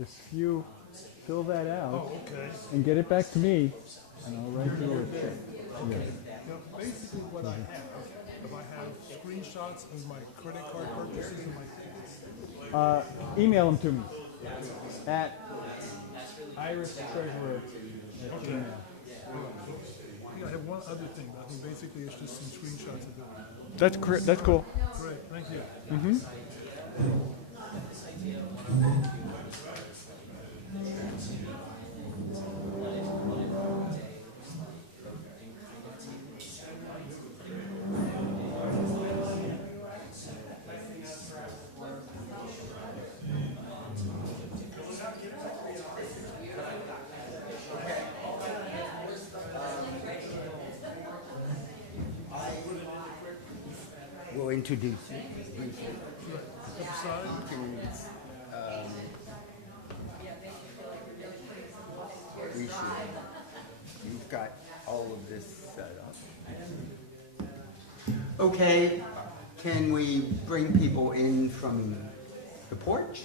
Just fill that out. Oh, okay. And get it back to me, and I'll write you a check. Yeah. Now, basically what I have, if I have screenshots of my credit card purchases and my... Email them to me at IRAS Treasurer. Okay. Yeah, I have one other thing. I think basically it's just some screenshots of it. That's correct. That's cool. Great, thank you. Mm-hmm. We'll introduce you. You've got all of this set up. Okay, can we bring people in from the porch?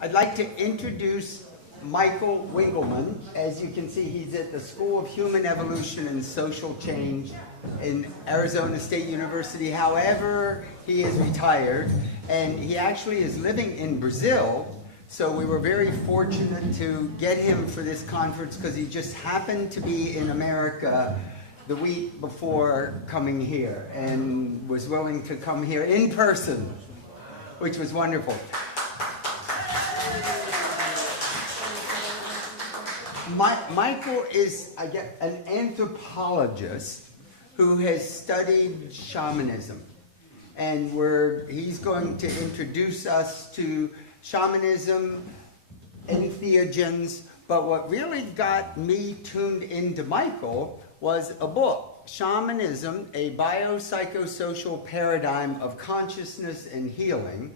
I'd like to introduce Michael Winkelman. As you can see, he's at the School of Human Evolution and Social Change in Arizona State University. However, he is retired, and he actually is living in Brazil. So we were very fortunate to get him for this conference because he just happened to be in America the week before coming here and was willing to come here in person, which was wonderful. Michael is, I guess, an anthropologist who has studied shamanism. And he's going to introduce us to shamanism, entheogens. But what really got me tuned into Michael was a book, Shamanism, A Biopsychosocial Paradigm of Consciousness and Healing.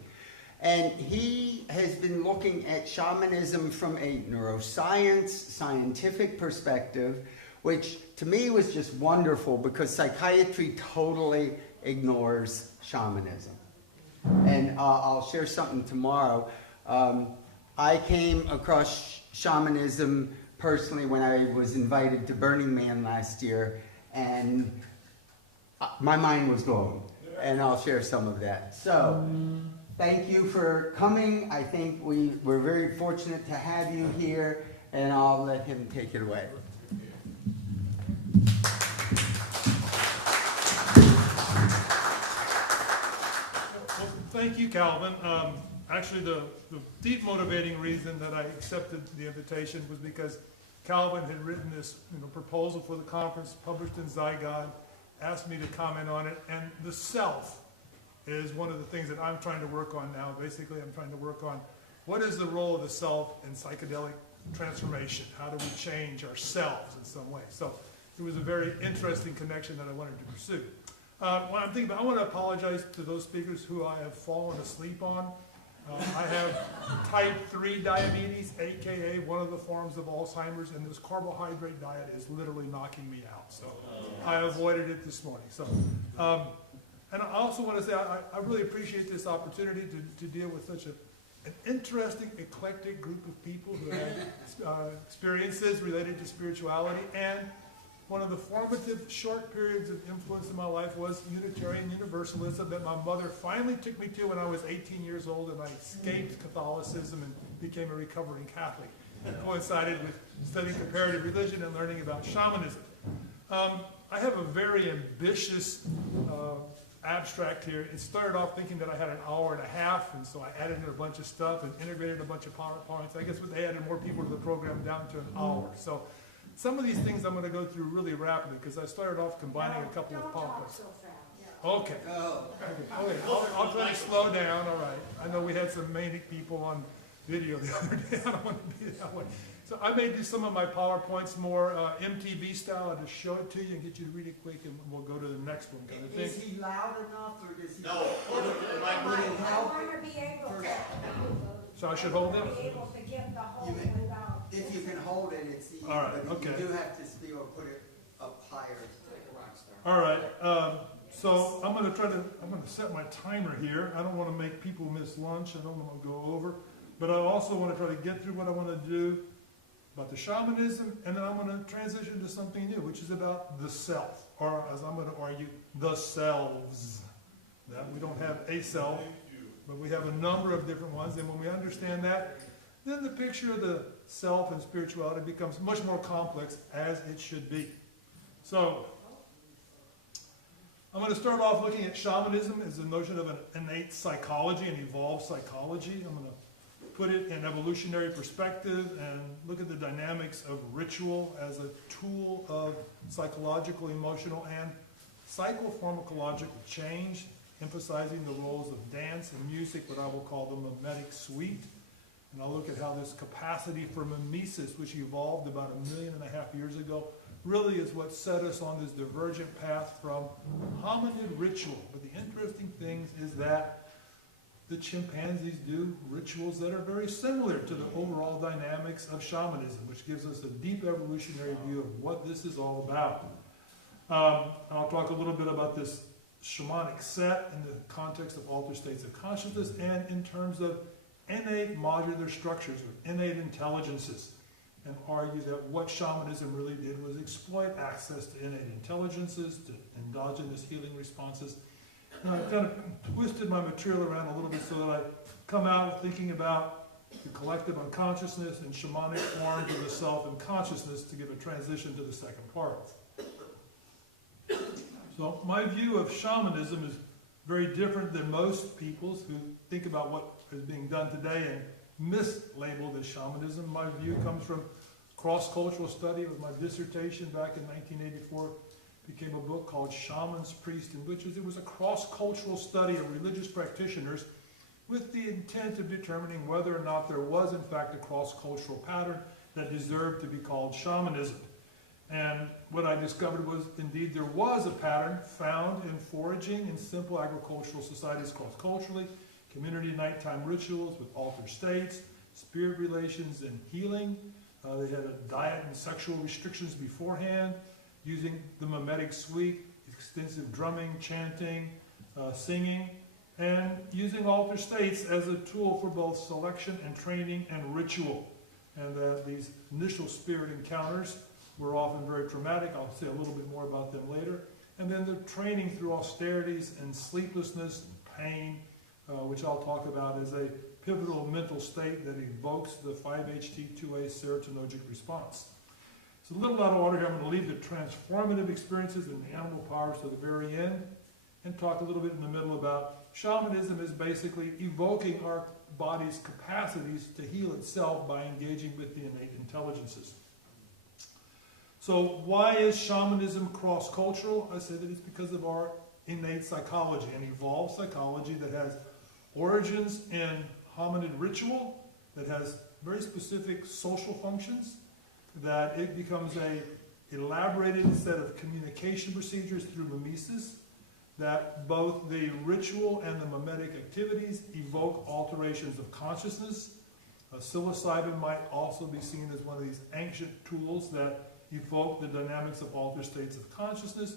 And he has been looking at shamanism from a neuroscience, scientific perspective, which to me was just wonderful because psychiatry totally ignores shamanism. And I'll share something tomorrow. I came across shamanism personally when I was invited to Burning Man last year, and my mind was blown. And I'll share some of that. So, thank you for coming. I think we're very fortunate to have you here, and I'll let him take it away. Well, thank you, Calvin. Actually, the deep motivating reason that I accepted the invitation was because Calvin had written this proposal for the conference, published in Zygon, asked me to comment on it, and the self is one of the things that I'm trying to work on now. Basically, I'm trying to work on what is the role of the self in psychedelic transformation? How do we change ourselves in some way? So it was a very interesting connection that I wanted to pursue. What I'm thinking about, I want to apologize to those speakers who I have fallen asleep on. I have type 3 diabetes, aka one of the forms of Alzheimer's, and this carbohydrate diet is literally knocking me out. So I avoided it this morning. So. And I also want to say I really appreciate this opportunity to deal with such an interesting, eclectic group of people who have experiences related to spirituality. And one of the formative short periods of influence in my life was Unitarian Universalism that my mother finally took me to when I was 18 years old, and I escaped Catholicism and became a recovering Catholic. It coincided with studying comparative religion and learning about shamanism. I have a very ambitious abstract here. It started off thinking that I had an hour and a half, and so I added in a bunch of stuff and integrated a bunch of PowerPoints. I guess they added more people to the program down to an hour. So some of these things I'm going to go through really rapidly because I started off combining a couple of PowerPoints. Okay. Okay. I'll try to slow down. All right. I know we had some manic people on video the other day. I don't want to be that way. So I may do some of my PowerPoints more MTV style. I'll just show it to you and get you to read it quick, and we'll go to the next one. Is he loud enough, or does he? No. I want to be able to. So I should hold them? Be able to get the whole without. If you can hold it, it's easy. All right, but okay. You do have to still put it up higher. All right, so I'm going to set my timer here. I don't want to make people miss lunch. I don't want to go over. But I also want to try to get through what I want to do about the shamanism, and then I'm going to transition to something new, which is about the self, or as I'm going to argue, the selves. That we don't have a self, but we have a number of different ones, and when we understand that, then the picture of the self and spirituality becomes much more complex, as it should be. So, I'm going to start off looking at shamanism as the notion of an innate psychology, an evolved psychology. I'm going to put it in evolutionary perspective and look at the dynamics of ritual as a tool of psychological, emotional, and psychopharmacological change, emphasizing the roles of dance and music, what I will call the mimetic suite. And I'll look at how this capacity for mimesis, which evolved about 1.5 million years ago, really is what set us on this divergent path from hominid ritual. But the interesting thing is that the chimpanzees do rituals that are very similar to the overall dynamics of shamanism, which gives us a deep evolutionary view of what this is all about. I'll talk a little bit about this shamanic set in the context of altered states of consciousness and in terms of innate modular structures or innate intelligences, and argue that what shamanism really did was exploit access to innate intelligences, to endogenous healing responses. And I've kind of twisted my material around a little bit so that I come out thinking about the collective unconsciousness and shamanic forms of the self and consciousness to give a transition to the second part. So my view of shamanism is very different than most people's who think about what is being done today and mislabeled as shamanism. My view comes from cross-cultural study. It was my dissertation back in 1984. Became a book called Shamans, Priests, and Witches. It was a cross-cultural study of religious practitioners with the intent of determining whether or not there was in fact a cross-cultural pattern that deserved to be called shamanism. And what I discovered was indeed there was a pattern found in foraging in simple agricultural societies cross-culturally, community nighttime rituals with altered states, spirit relations and healing. They had a diet and sexual restrictions beforehand, using the mimetic suite, extensive drumming, chanting, singing, and using altered states as a tool for both selection and training and ritual. And that these initial spirit encounters were often very traumatic. I'll say a little bit more about them later. And then the training through austerities and sleeplessness, pain, which I'll talk about as a pivotal mental state that evokes the 5-HT2A serotonergic response. It's a little out of order here. I'm going to leave the transformative experiences and the animal powers to the very end and talk a little bit in the middle about shamanism is basically evoking our body's capacities to heal itself by engaging with the innate intelligences. So why is shamanism cross-cultural? I say that it's because of our innate psychology, an evolved psychology that has origins in hominid ritual, that has very specific social functions, that it becomes a elaborated set of communication procedures through mimesis, that both the ritual and the mimetic activities evoke alterations of consciousness. Psilocybin might also be seen as one of these ancient tools that evoke the dynamics of altered states of consciousness,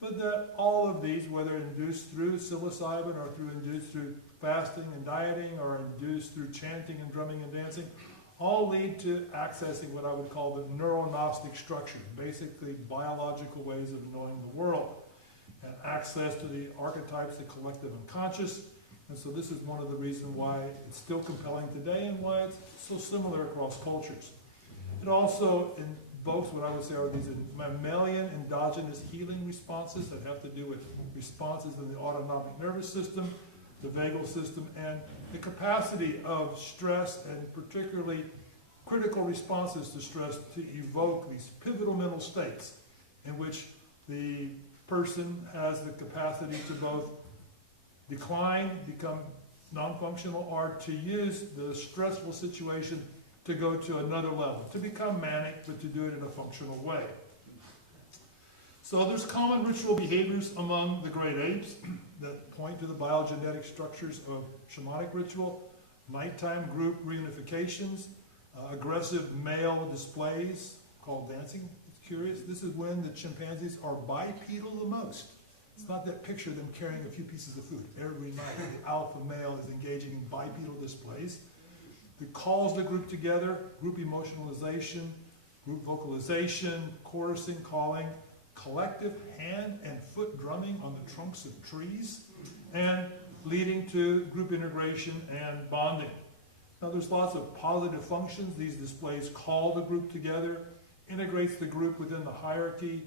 but that all of these, whether induced through psilocybin or induced through fasting and dieting or induced through chanting and drumming and dancing, all lead to accessing what I would call the neurognostic structure, basically biological ways of knowing the world, and access to the archetypes, the collective unconscious. And so this is one of the reasons why it's still compelling today and why it's so similar across cultures. It also invokes what I would say are these mammalian endogenous healing responses that have to do with responses in the autonomic nervous system, the vagal system, and the capacity of stress, and particularly critical responses to stress, to evoke these pivotal mental states in which the person has the capacity to both decline, become non-functional, or to use the stressful situation to go to another level, to become manic, but to do it in a functional way. So there's common ritual behaviors among the great apes that point to the biogenetic structures of shamanic ritual, nighttime group reunifications, aggressive male displays called dancing. It's curious? This is when the chimpanzees are bipedal the most. It's not that picture of them carrying a few pieces of food. Every night, the alpha male is engaging in bipedal displays. It calls the group together, group emotionalization, group vocalization, chorusing, calling, collective hand and foot drumming on the trunks of trees, and leading to group integration and bonding. Now there's lots of positive functions. These displays call the group together, integrates the group within the hierarchy,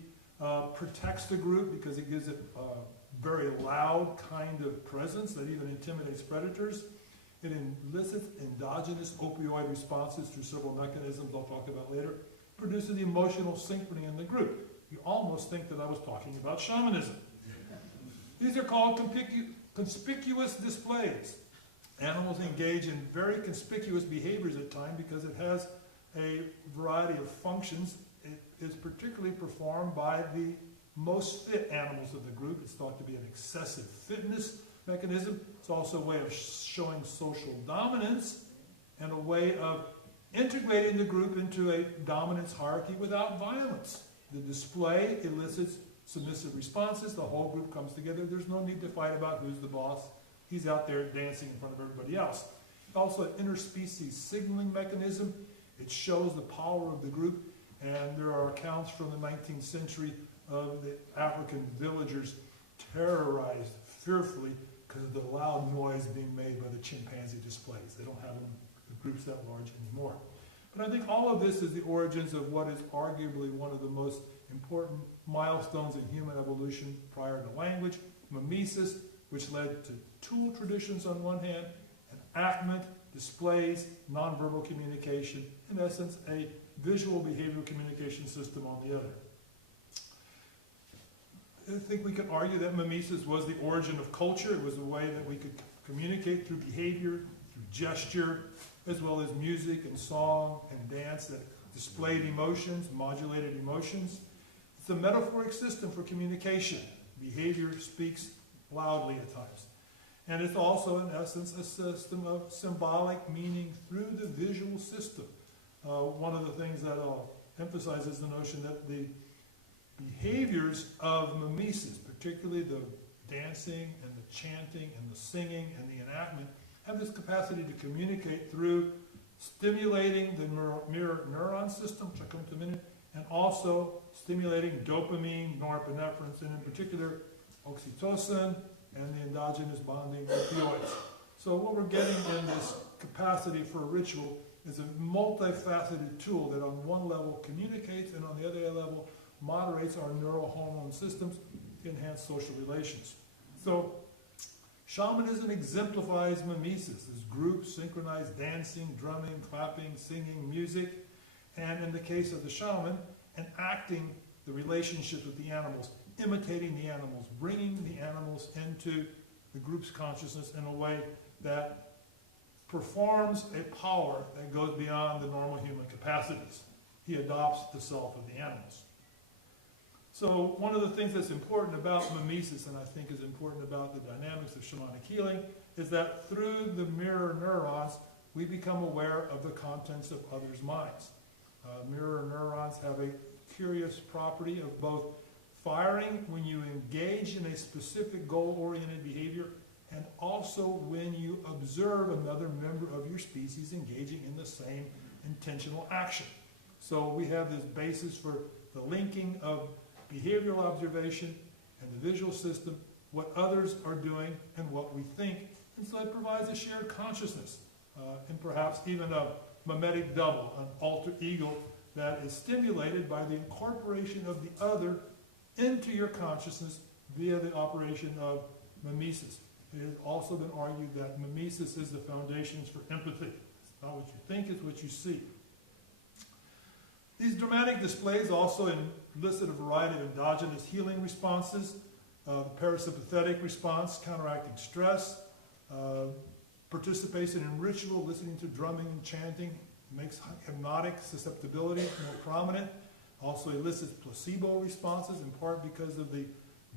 protects the group because it gives it a very loud kind of presence that even intimidates predators. It elicits endogenous opioid responses through several mechanisms I'll talk about later, produces emotional synchrony in the group. You almost think that I was talking about shamanism. These are called conspicuous displays. Animals engage in very conspicuous behaviors at times because it has a variety of functions. It is particularly performed by the most fit animals of the group. It's thought to be an excessive fitness mechanism. It's also a way of showing social dominance and a way of integrating the group into a dominance hierarchy without violence. The display elicits submissive responses. The whole group comes together. There's no need to fight about who's the boss. He's out there dancing in front of everybody else. Also an interspecies signaling mechanism. It shows the power of the group. And there are accounts from the 19th century of the African villagers terrorized fearfully because of the loud noise being made by the chimpanzee displays. They don't have them, the groups that large anymore. But I think all of this is the origins of what is arguably one of the most important milestones in human evolution prior to language, mimesis, which led to tool traditions on one hand, enactment, displays, nonverbal communication, in essence, a visual behavioral communication system on the other. I think we can argue that mimesis was the origin of culture. It was a way that we could communicate through behavior, through gesture, as well as music and song and dance that displayed emotions, modulated emotions. It's a metaphoric system for communication. Behavior speaks loudly at times. And it's also, in essence, a system of symbolic meaning through the visual system. One of the things that I'll emphasize is the notion that the behaviors of mimesis, particularly the dancing and the chanting and the singing and the enactment, have this capacity to communicate through stimulating the mirror neuron system, which I'll come to in a minute, and also stimulating dopamine, norepinephrine, and in particular oxytocin and the endogenous bonding opioids. So what we're getting in this capacity for a ritual is a multifaceted tool that on one level communicates and on the other level moderates our neurohormone systems to enhance social relations. So shamanism exemplifies mimesis as groups, synchronized dancing, drumming, clapping, singing, music, and in the case of the shaman, enacting the relationships with the animals, imitating the animals, bringing the animals into the group's consciousness in a way that performs a power that goes beyond the normal human capacities. He adopts the self of the animals. So one of the things that's important about mimesis, and I think is important about the dynamics of shamanic healing, is that through the mirror neurons, we become aware of the contents of others' minds. Mirror neurons have a curious property of both firing when you engage in a specific goal-oriented behavior, and also when you observe another member of your species engaging in the same intentional action. So we have this basis for the linking of behavioral observation and the visual system, what others are doing and what we think, and so it provides a shared consciousness, and perhaps even a mimetic double, an alter ego that is stimulated by the incorporation of the other into your consciousness via the operation of mimesis. It has also been argued that mimesis is the foundations for empathy. It's not what you think, it's what you see. These dramatic displays also elicit a variety of endogenous healing responses, the parasympathetic response, counteracting stress, participation in ritual, listening to drumming and chanting, makes hypnotic susceptibility more prominent, also elicits placebo responses, in part because of the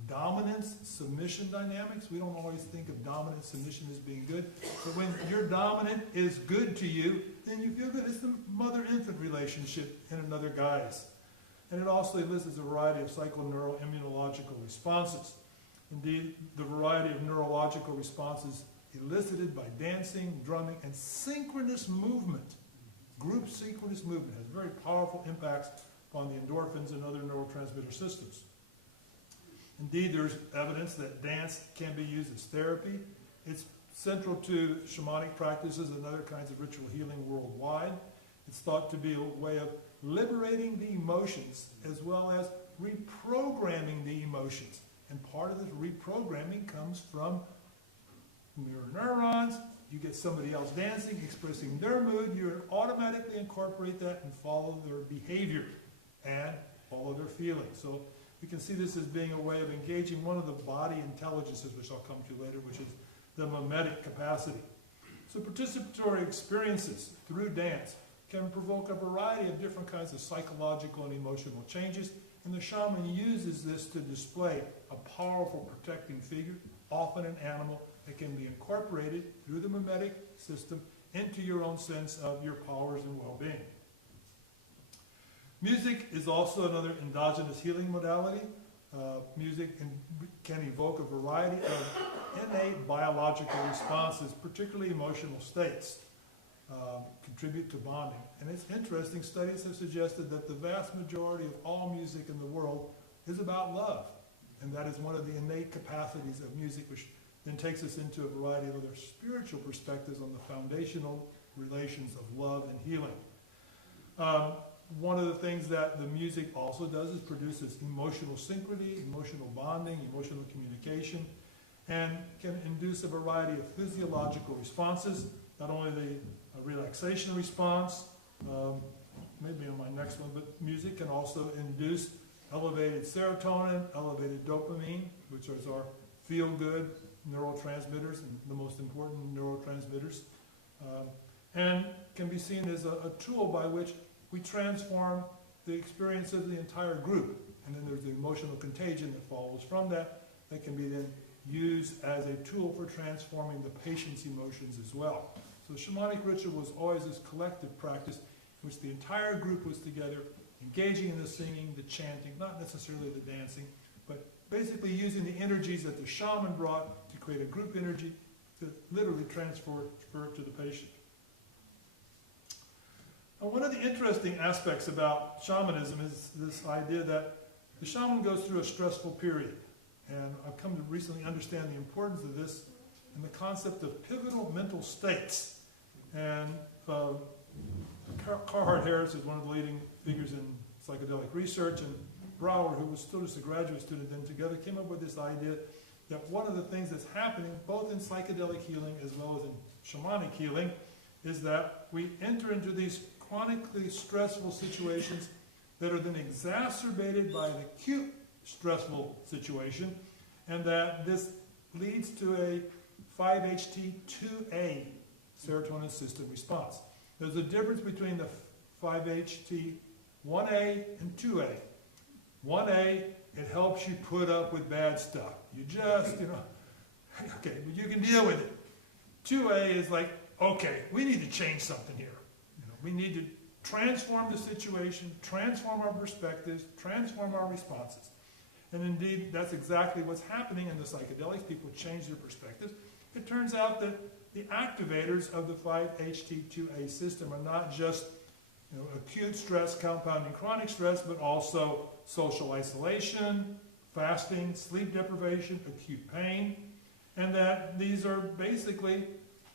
dominance-submission dynamics. We don't always think of dominant submission as being good, but when your dominant is good to you, then you feel good. It's the mother-infant relationship in another guise. And it also elicits a variety of psychoneuroimmunological responses. Indeed, the variety of neurological responses elicited by dancing, drumming, and synchronous movement, group synchronous movement, has very powerful impacts upon the endorphins and other neurotransmitter systems. Indeed, there's evidence that dance can be used as therapy. It's central to shamanic practices and other kinds of ritual healing worldwide. It's thought to be a way of liberating the emotions as well as reprogramming the emotions. And part of this reprogramming comes from mirror neurons. You get somebody else dancing, expressing their mood, you automatically incorporate that and follow their behavior and follow their feelings. So we can see this as being a way of engaging one of the body intelligences, which I'll come to later, which is the mimetic capacity. So participatory experiences through dance can provoke a variety of different kinds of psychological and emotional changes, and the shaman uses this to display a powerful protecting figure, often an animal, that can be incorporated through the mimetic system into your own sense of your powers and well-being. Music is also another endogenous healing modality. Music can evoke a variety of innate biological responses, particularly emotional states, contribute to bonding. And it's interesting, studies have suggested that the vast majority of all music in the world is about love. And that is one of the innate capacities of music, which then takes us into a variety of other spiritual perspectives on the foundational relations of love and healing. One of the things that the music also does is produces emotional synchrony, emotional bonding, emotional communication, and can induce a variety of physiological responses, not only the relaxation response, maybe on my next one, but music can also induce elevated serotonin, elevated dopamine, which is our feel-good neurotransmitters and the most important neurotransmitters, and can be seen as a tool by which we transform the experience of the entire group. And then there's the emotional contagion that follows from that can be then used as a tool for transforming the patient's emotions as well. So the shamanic ritual was always this collective practice in which the entire group was together, engaging in the singing, the chanting, not necessarily the dancing, but basically using the energies that the shaman brought to create a group energy to literally transfer it to the patient. Now, one of the interesting aspects about shamanism is this idea that the shaman goes through a stressful period. And I've come to recently understand the importance of this and the concept of pivotal mental states. And Carhart Harris is one of the leading figures in psychedelic research, and Brower, who was still just a graduate student then, together came up with this idea that one of the things that's happening both in psychedelic healing as well as in shamanic healing is that we enter into these chronically stressful situations that are then exacerbated by an acute stressful situation, and that this leads to a 5-HT2A serotonin system response. There's a difference between the 5-HT1A and 2A. 1A, it helps you put up with bad stuff. You just, okay, but you can deal with it. 2A is like, okay, we need to change something here. We need to transform the situation, transform our perspectives, transform our responses. And indeed, that's exactly what's happening in the psychedelics. People change their perspectives. It turns out that the activators of the 5-HT2A system are not just acute stress compounding chronic stress, but also social isolation, fasting, sleep deprivation, acute pain, and that these are basically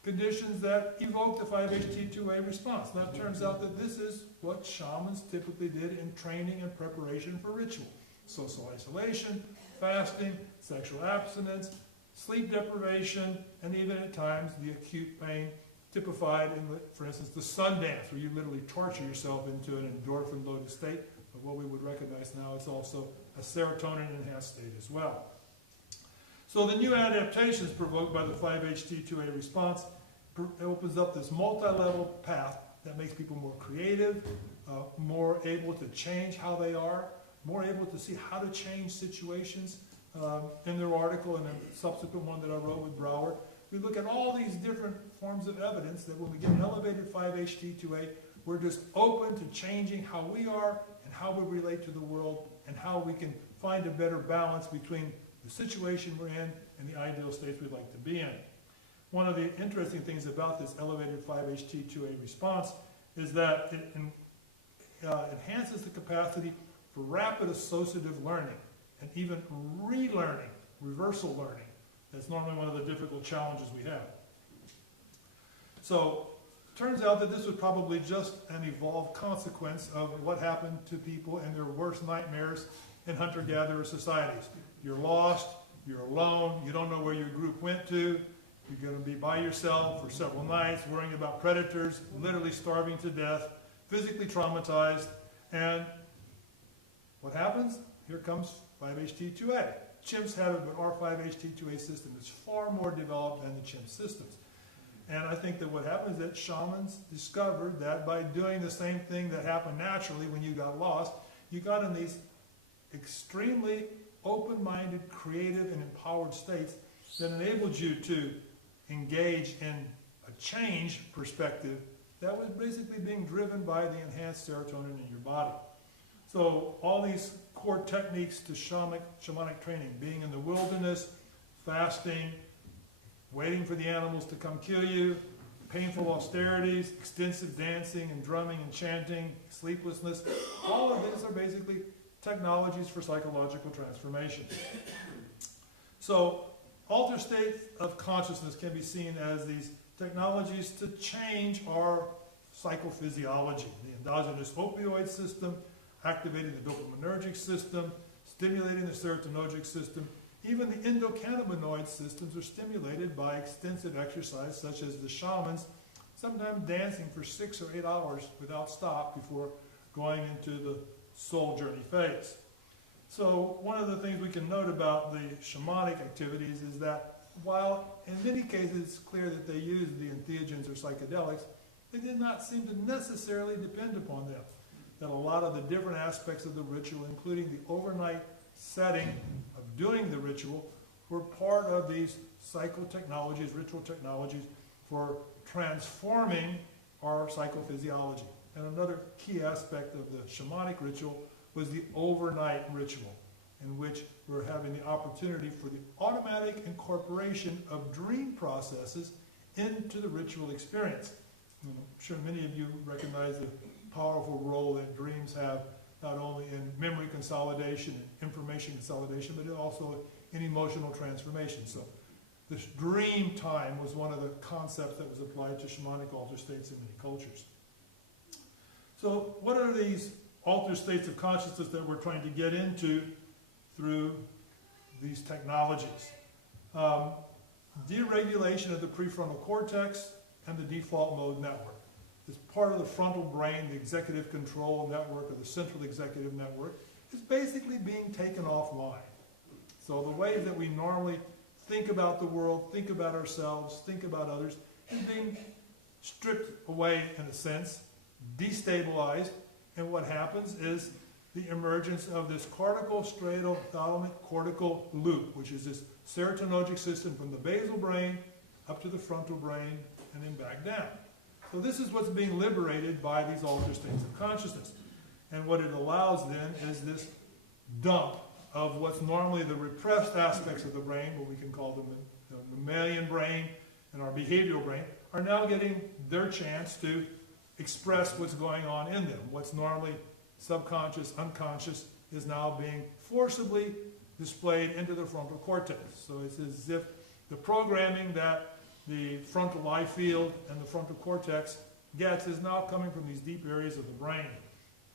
conditions that evoke the 5-HT2A response. Now it turns out that this is what shamans typically did in training and preparation for ritual. Social isolation, fasting, sexual abstinence, sleep deprivation, and even at times the acute pain typified in, for instance, the sun dance, where you literally torture yourself into an endorphin-loaded state. But what we would recognize now is also a serotonin-enhanced state as well. So the new adaptations provoked by the 5-HT2A response opens up this multi-level path that makes people more creative, more able to change how they are, more able to see how to change situations. In their article and a subsequent one that I wrote with Brower, we look at all these different forms of evidence that when we get an elevated 5-HT2A, we're just open to changing how we are and and how we relate to the world, and how we can find a better balance between the situation we're in and the ideal states we'd like to be in. One of the interesting things about this elevated 5-HT2A response is that it enhances the capacity for rapid associative learning and even relearning, reversal learning. That's normally one of the difficult challenges we have. So it turns out that this was probably just an evolved consequence of what happened to people in their worst nightmares in hunter-gatherer societies. You're lost, you're alone, you don't know where your group went to, you're going to be by yourself for several nights, worrying about predators, literally starving to death, physically traumatized, and what happens? Here comes 5-HT2A. Chimps have it, but our 5-HT2A system is far more developed than the chimp systems. And I think that what happened is that shamans discovered that by doing the same thing that happened naturally when you got lost, you got in these extremely open-minded, creative, and empowered states that enabled you to engage in a change perspective that was basically being driven by the enhanced serotonin in your body. So all these core techniques to shamanic training, being in the wilderness, fasting, waiting for the animals to come kill you, painful austerities, extensive dancing and drumming and chanting, sleeplessness, all of these are basically technologies for psychological transformation. So altered states of consciousness can be seen as these technologies to change our psychophysiology. The endogenous opioid system, activating the dopaminergic system, stimulating the serotonergic system. Even the endocannabinoid systems are stimulated by extensive exercise, such as the shamans, sometimes dancing for 6 or 8 hours without stop before going into the soul journey phase. So one of the things we can note about the shamanic activities is that while in many cases it's clear that they use the entheogens or psychedelics, they did not seem to necessarily depend upon them. That a lot of the different aspects of the ritual, including the overnight setting of doing the ritual, were part of these psychotechnologies, ritual technologies for transforming our psychophysiology. And another key aspect of the shamanic ritual was the overnight ritual, in which we're having the opportunity for the automatic incorporation of dream processes into the ritual experience. I'm sure many of you recognize the powerful role that dreams have, not only in memory consolidation and information consolidation, but also in emotional transformation. So this dream time was one of the concepts that was applied to shamanic altered states in many cultures. So what are these altered states of consciousness that we're trying to get into through these technologies? Deregulation of the prefrontal cortex and the default mode network. This part of the frontal brain, the executive control network, or the central executive network, is basically being taken offline. So the ways that we normally think about the world, think about ourselves, think about others, is being stripped away in a sense, destabilized, and what happens is the emergence of this cortical-striatal-thalamic cortical loop, which is this serotonergic system from the basal brain up to the frontal brain and then back down. So this is what's being liberated by these altered states of consciousness. And what it allows then is this dump of what's normally the repressed aspects of the brain, what we can call the mammalian brain and our behavioral brain, are now getting their chance to express what's going on in them. What's normally subconscious, unconscious, is now being forcibly displayed into the frontal cortex. So it's as if the programming that the frontal eye field and the frontal cortex gets is now coming from these deep areas of the brain.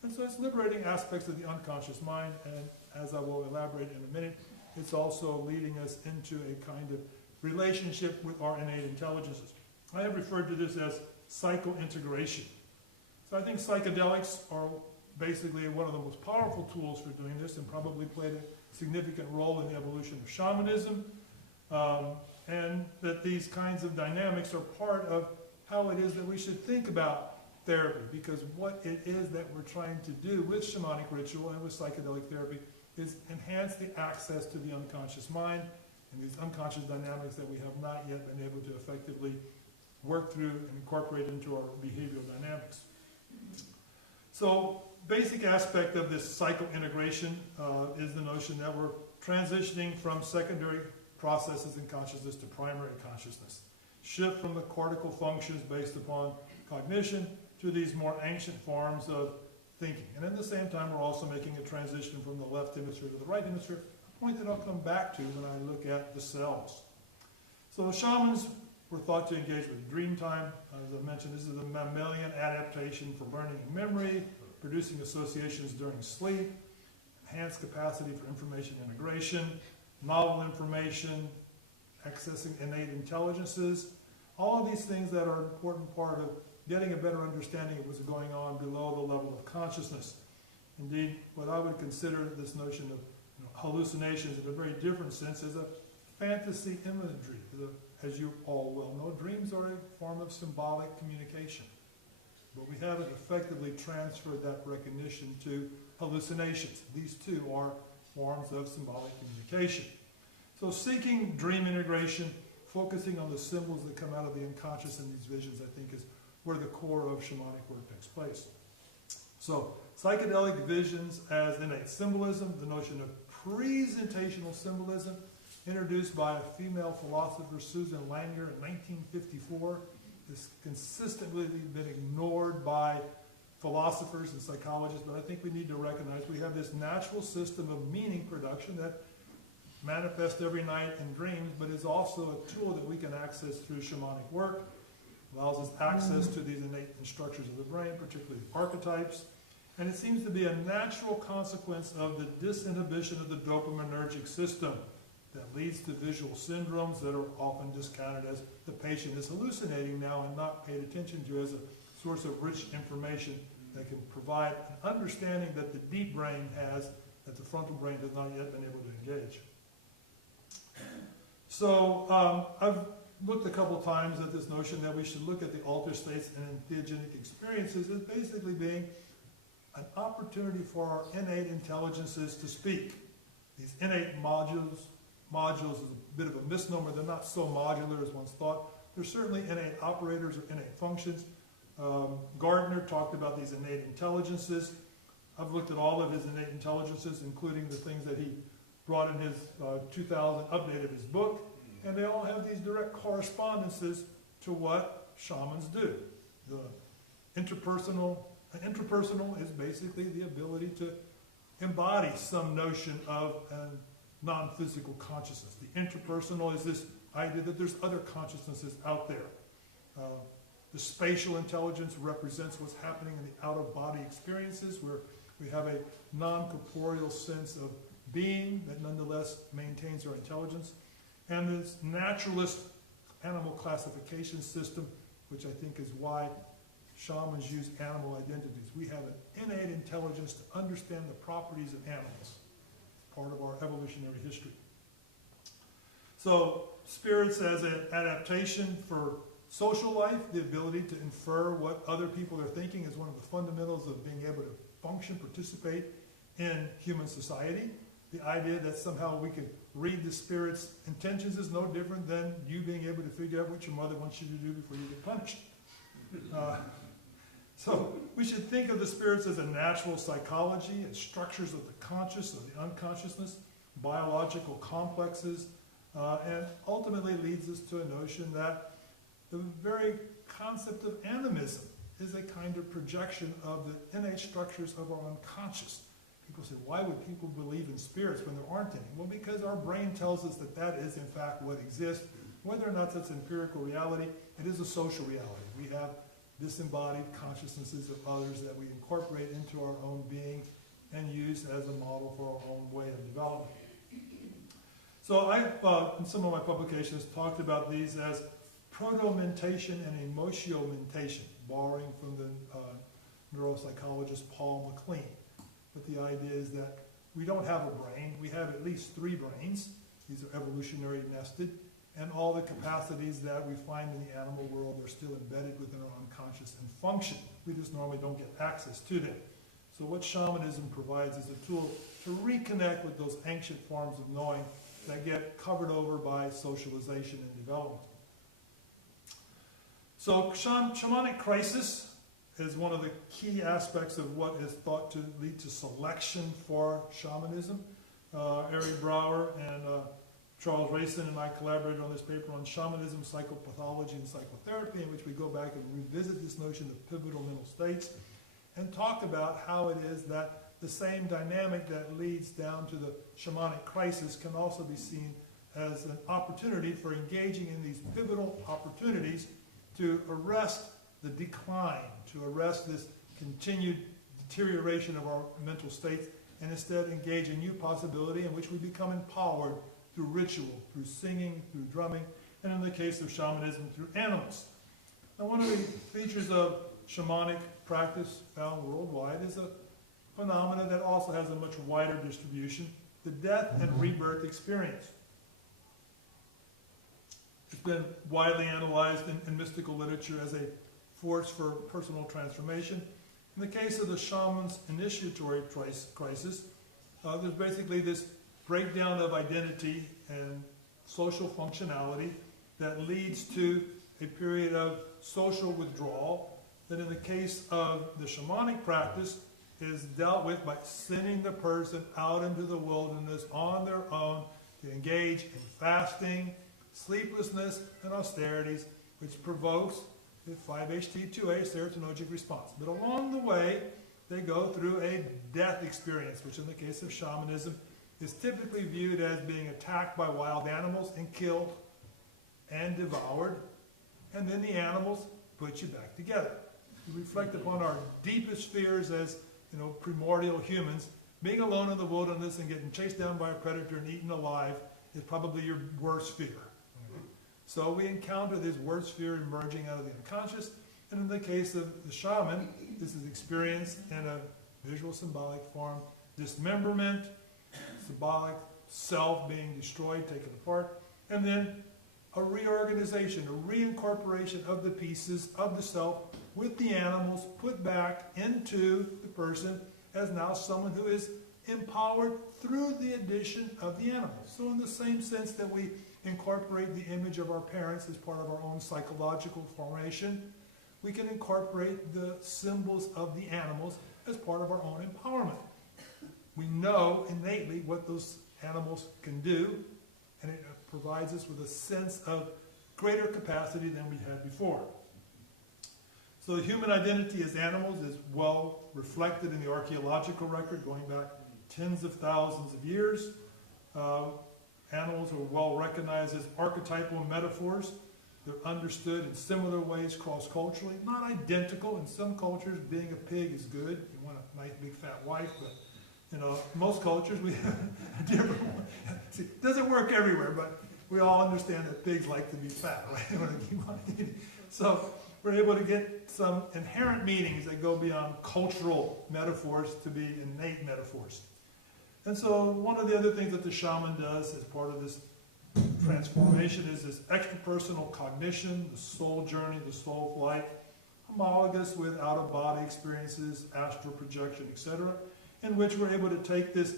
And so it's liberating aspects of the unconscious mind, and as I will elaborate in a minute, it's also leading us into a kind of relationship with our innate intelligences. I have referred to this as psychointegration. So I think psychedelics are basically one of the most powerful tools for doing this, and probably played a significant role in the evolution of shamanism, and that these kinds of dynamics are part of how it is that we should think about therapy, because what it is that we're trying to do with shamanic ritual and with psychedelic therapy is enhance the access to the unconscious mind and these unconscious dynamics that we have not yet been able to effectively work through and incorporate into our behavioral dynamics. So basic aspect of this psycho-integration is the notion that we're transitioning from secondary processes in consciousness to primary consciousness. Shift from the cortical functions based upon cognition to these more ancient forms of thinking. And at the same time, we're also making a transition from the left hemisphere to the right hemisphere, a point that I'll come back to when I look at the cells. So shamans were thought to engage with dream time. As I mentioned, this is a mammalian adaptation for learning and memory, producing associations during sleep, enhanced capacity for information integration, novel information, accessing innate intelligences, all of these things that are an important part of getting a better understanding of what's going on below the level of consciousness. Indeed, what I would consider this notion of hallucinations in a very different sense is a fantasy imagery. As you all well know, dreams are a form of symbolic communication. But we haven't effectively transferred that recognition to hallucinations. These two are forms of symbolic communication. So seeking dream integration, focusing on the symbols that come out of the unconscious in these visions, I think is where the core of shamanic work takes place. So psychedelic visions as innate symbolism, the notion of presentational symbolism, introduced by a female philosopher, Susan Langer, in 1954, has consistently been ignored by philosophers and psychologists, but I think we need to recognize we have this natural system of meaning production that manifests every night in dreams, but is also a tool that we can access through shamanic work, allows us access to these innate structures of the brain, particularly archetypes, and it seems to be a natural consequence of the disinhibition of the dopaminergic system that leads to visual syndromes that are often discounted as the patient is hallucinating now and not paid attention to as a source of rich information that can provide an understanding that the deep brain has that the frontal brain has not yet been able to engage. So I've looked a couple times at this notion that we should look at the altered states and entheogenic experiences as basically being an opportunity for our innate intelligences to speak. These innate modules is a bit of a misnomer. They're not so modular as once thought. They're certainly innate operators or innate functions. Gardner talked about these innate intelligences. I've looked at all of his innate intelligences, including the things that he brought in his 2000 update of his book, and they all have these direct correspondences to what shamans do. The interpersonal is basically the ability to embody some notion of non-physical consciousness. The interpersonal is this idea that there's other consciousnesses out there. The spatial intelligence represents what's happening in the out-of-body experiences, where we have a non-corporeal sense of being that nonetheless maintains our intelligence. And this naturalist animal classification system, which I think is why shamans use animal identities. We have an innate intelligence to understand the properties of animals, part of our evolutionary history. So spirits as an adaptation for social life, the ability to infer what other people are thinking is one of the fundamentals of being able to function, participate in human society. The idea that somehow we could read the spirit's intentions is no different than you being able to figure out what your mother wants you to do before you get punished. So we should think of the spirits as a natural psychology, as structures of the conscious, of the unconsciousness, biological complexes, and ultimately leads us to a notion that the very concept of animism is a kind of projection of the innate structures of our unconscious. People say, why would people believe in spirits when there aren't any? Well, because our brain tells us that that is in fact what exists. Whether or not that's empirical reality, it is a social reality. We have disembodied consciousnesses of others that we incorporate into our own being and use as a model for our own way of development. So I've, in some of my publications, talked about these as proto-mentation and emotio-mentation, borrowing from the neuropsychologist Paul MacLean. But the idea is that we don't have a brain. We have at least 3 brains. These are evolutionary nested. And all the capacities that we find in the animal world are still embedded within our unconscious and function. We just normally don't get access to them. So what shamanism provides is a tool to reconnect with those ancient forms of knowing that get covered over by socialization and development. So shamanic crisis is one of the key aspects of what is thought to lead to selection for shamanism. Eric Brower and Charles Rayson and I collaborated on this paper on shamanism, psychopathology, and psychotherapy, in which we go back and revisit this notion of pivotal mental states and talk about how it is that the same dynamic that leads down to the shamanic crisis can also be seen as an opportunity for engaging in these pivotal opportunities to arrest the decline, to arrest this continued deterioration of our mental states, and instead engage in new possibility in which we become empowered through ritual, through singing, through drumming, and in the case of shamanism, through animals. Now, one of the features of shamanic practice found worldwide is a phenomenon that also has a much wider distribution, the death and rebirth experience. It's been widely analyzed in mystical literature as a force for personal transformation. In the case of the shaman's initiatory crisis, there's basically this breakdown of identity and social functionality that leads to a period of social withdrawal that in the case of the shamanic practice is dealt with by sending the person out into the wilderness on their own to engage in fasting, sleeplessness, and austerities, which provokes the 5-HT2A serotonergic response. But along the way, they go through a death experience, which in the case of shamanism is typically viewed as being attacked by wild animals and killed and devoured, and then the animals put you back together. You reflect upon our deepest fears as primordial humans. Being alone in the wilderness and getting chased down by a predator and eaten alive is probably your worst fear. So we encounter this worst fear emerging out of the unconscious, and in the case of the shaman, this is experienced in a visual symbolic form, dismemberment, symbolic self being destroyed, taken apart, and then a reorganization, a reincorporation of the pieces of the self with the animals put back into the person as now someone who is empowered through the addition of the animals. So in the same sense that we incorporate the image of our parents as part of our own psychological formation, we can incorporate the symbols of the animals as part of our own empowerment. We know innately what those animals can do, and it provides us with a sense of greater capacity than we had before. So the human identity as animals is well reflected in the archaeological record going back tens of thousands of years. Animals are well recognized as archetypal metaphors. They're understood in similar ways cross-culturally, not identical. In some cultures, being a pig is good. You want a nice big fat wife, but most cultures we have a different one. See, it doesn't work everywhere, but we all understand that pigs like to be fat, right? So we're able to get some inherent meanings that go beyond cultural metaphors to be innate metaphors. And so one of the other things that the shaman does as part of this transformation is this extrapersonal cognition, the soul journey, the soul flight, homologous with out-of-body experiences, astral projection, etc., in which we're able to take this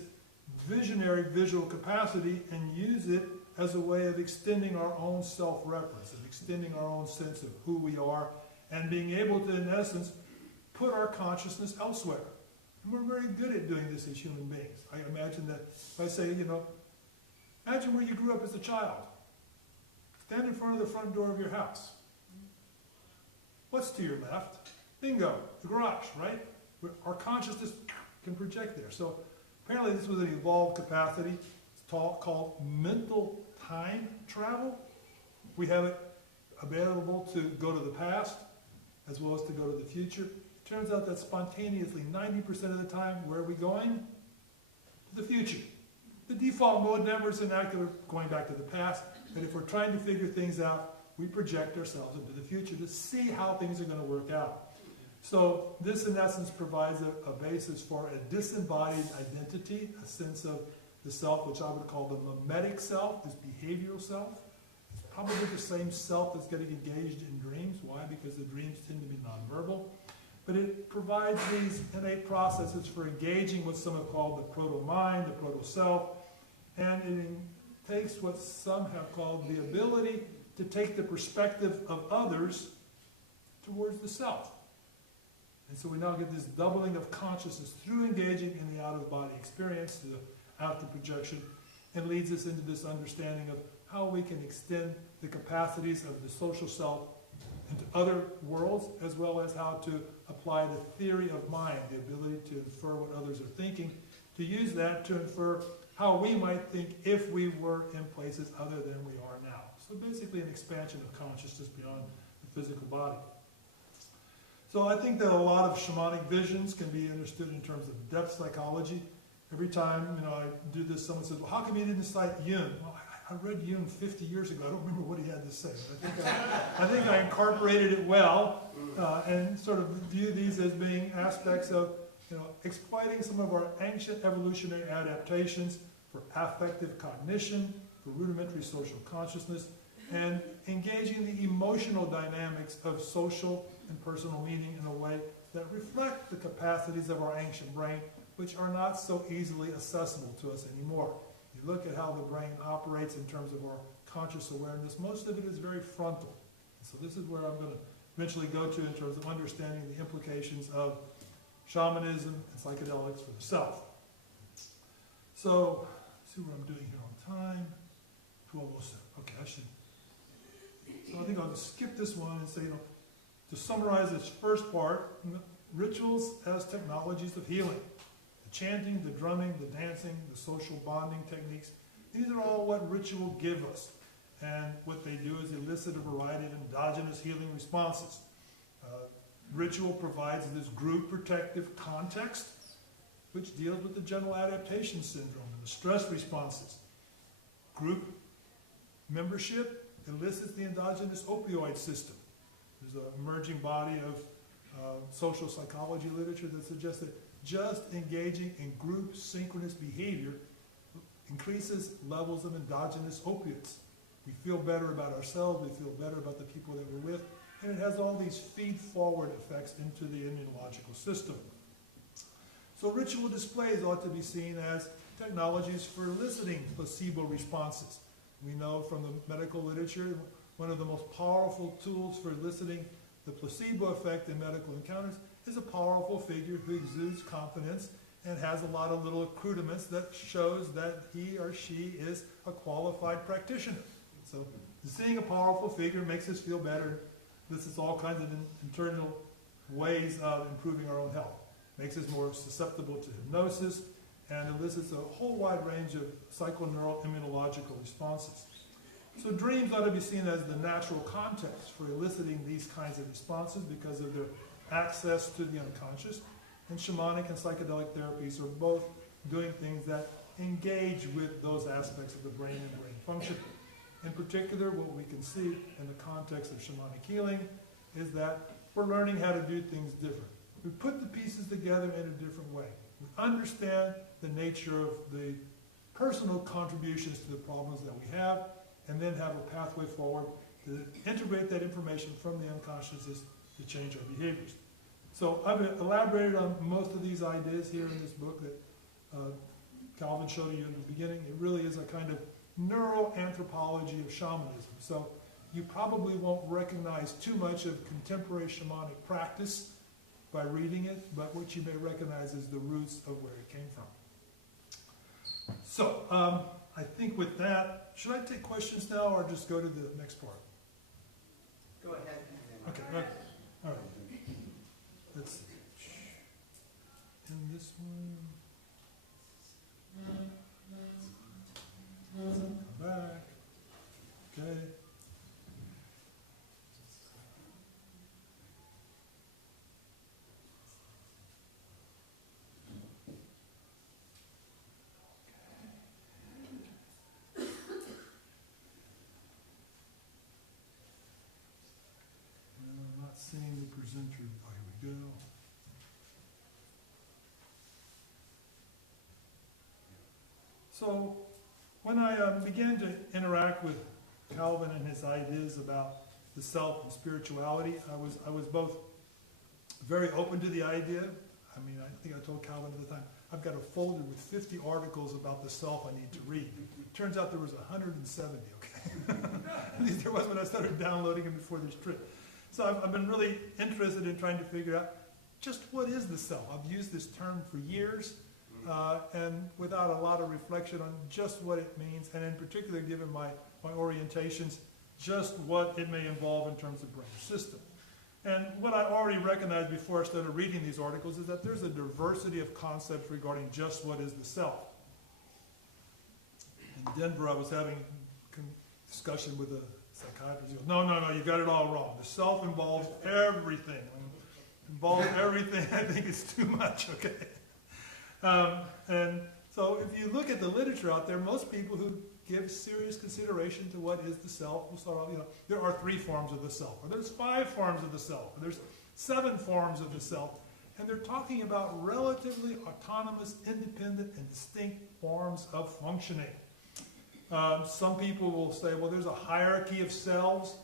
visionary visual capacity and use it as a way of extending our own self-reference, of extending our own sense of who we are, and being able to, in essence, put our consciousness elsewhere. And we're very good at doing this as human beings. I imagine that if I say, imagine where you grew up as a child. Stand in front of the front door of your house. What's to your left? Bingo, the garage, right? Our consciousness can project there. So apparently this was an evolved capacity. It's called mental time travel. We have it available to go to the past as well as to go to the future. Turns out that spontaneously, 90% of the time, where are we going? To the future. The default mode never is enacted, we're going back to the past, but if we're trying to figure things out, we project ourselves into the future to see how things are going to work out. So this, in essence, provides a basis for a disembodied identity, a sense of the self, which I would call the mimetic self, this behavioral self. It's probably the same self that's getting engaged in dreams. Why? Because the dreams tend to be nonverbal. But it provides these innate processes for engaging with some have called the proto-mind, the proto-self, and it takes what some have called the ability to take the perspective of others towards the self. And so we now get this doubling of consciousness through engaging in the out-of-body experience, the after projection, and leads us into this understanding of how we can extend the capacities of the social self into other worlds, as well as how to apply the theory of mind, the ability to infer what others are thinking, to use that to infer how we might think if we were in places other than we are now. So basically an expansion of consciousness beyond the physical body. So I think that a lot of shamanic visions can be understood in terms of depth psychology. Every time I do this, someone says, well, how come you didn't cite Jung? Well, I read Jung 50 years ago. I don't remember what he had to say. I think I incorporated it well and sort of view these as being aspects of exploiting some of our ancient evolutionary adaptations for affective cognition, for rudimentary social consciousness, and engaging the emotional dynamics of social and personal meaning in a way that reflect the capacities of our ancient brain, which are not so easily accessible to us anymore. You look at how the brain operates in terms of our conscious awareness, most of it is very frontal. So this is where I'm going to eventually go to in terms of understanding the implications of shamanism and psychedelics for the self. So, let's see what I'm doing here on time. 12:07. Okay, I should. So I think I'll just skip this one and say, to summarize this first part, rituals as technologies of healing. The chanting, the drumming, the dancing, the social bonding techniques, these are all what ritual give us. And what they do is elicit a variety of endogenous healing responses. Ritual provides this group protective context, which deals with the general adaptation syndrome and the stress responses. Group membership elicits the endogenous opioid system. There's an emerging body of social psychology literature that suggests that just engaging in group synchronous behavior increases levels of endogenous opiates. We feel better about ourselves, we feel better about the people that we're with, and it has all these feed-forward effects into the immunological system. So ritual displays ought to be seen as technologies for eliciting placebo responses. We know from the medical literature, one of the most powerful tools for eliciting the placebo effect in medical encounters is a powerful figure who exudes confidence and has a lot of little accoutrements that shows that he or she is a qualified practitioner. So seeing a powerful figure makes us feel better. This is all kinds of internal ways of improving our own health. Makes us more susceptible to hypnosis and elicits a whole wide range of psychoneural immunological responses. So dreams ought to be seen as the natural context for eliciting these kinds of responses because of their access to the unconscious. And shamanic and psychedelic therapies are both doing things that engage with those aspects of the brain and brain function. In particular, what we can see in the context of shamanic healing is that we're learning how to do things different. We put the pieces together in a different way. We understand the nature of the personal contributions to the problems that we have, and then have a pathway forward to integrate that information from the unconsciousness to change our behaviors. So I've elaborated on most of these ideas here in this book that Calvin showed you in the beginning. It really is a kind of neuroanthropology of shamanism. So you probably won't recognize too much of contemporary shamanic practice by reading it, but what you may recognize is the roots of where it came from. So I think with that, should I take questions now or just go to the next part? Go ahead. Okay, all right. Let's see. In this one. Come back. Okay. I'm not seeing the presenter. Oh, here we go. So, when I began to interact with Calvin and his ideas about the self and spirituality, I was both very open to the idea. I mean, I think I told Calvin at the time, I've got a folder with 50 articles about the self I need to read. Turns out there was 170, okay? At least there was when I started downloading them before this trip. So I've been really interested in trying to figure out, just what is the self? I've used this term for years, and without a lot of reflection on just what it means, and in particular, given my orientations, just what it may involve in terms of brain system. And what I already recognized before I started reading these articles is that there's a diversity of concepts regarding just what is the self. In Denver, I was having a discussion with a psychiatrist. He goes, no, you got it all wrong. The self involves everything. Involves everything, I think it's too much, okay? And so if you look at the literature out there, most people who give serious consideration to what is the self will start off, there are 3 forms of the self, or there's 5 forms of the self, or there's 7 forms of the self, and they're talking about relatively autonomous, independent, and distinct forms of functioning. Some people will say, well, there's a hierarchy of selves,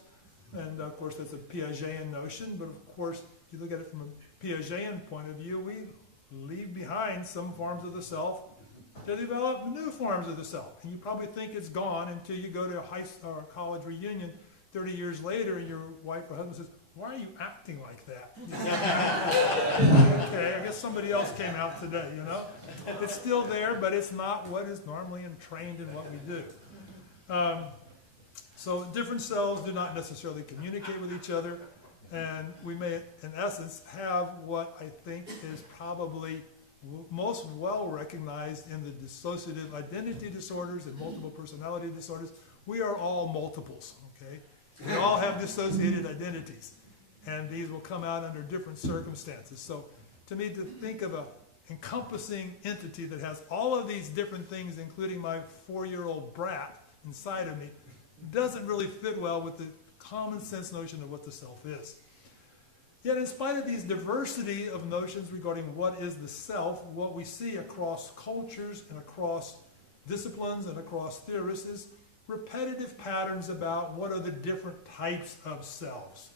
and of course that's a Piagetian notion, but of course, if you look at it from a Piagetian point of view, we leave behind some forms of the self to develop new forms of the self. And you probably think it's gone until you go to a high or college reunion 30 years later and your wife or husband says, why are you acting like that? Okay, I guess somebody else came out today, It's still there, but it's not what is normally entrained in what we do. So different selves do not necessarily communicate with each other, and we may, in essence, have what I think is probably most well recognized in the dissociative identity disorders and multiple personality disorders. We are all multiples, okay? We all have dissociated identities, and these will come out under different circumstances. So to me, to think of a encompassing entity that has all of these different things, including my 4-year-old brat inside of me, doesn't really fit well with the common sense notion of what the self is. Yet in spite of these diversity of notions regarding what is the self, what we see across cultures and across disciplines and across theorists is repetitive patterns about what are the different types of selves.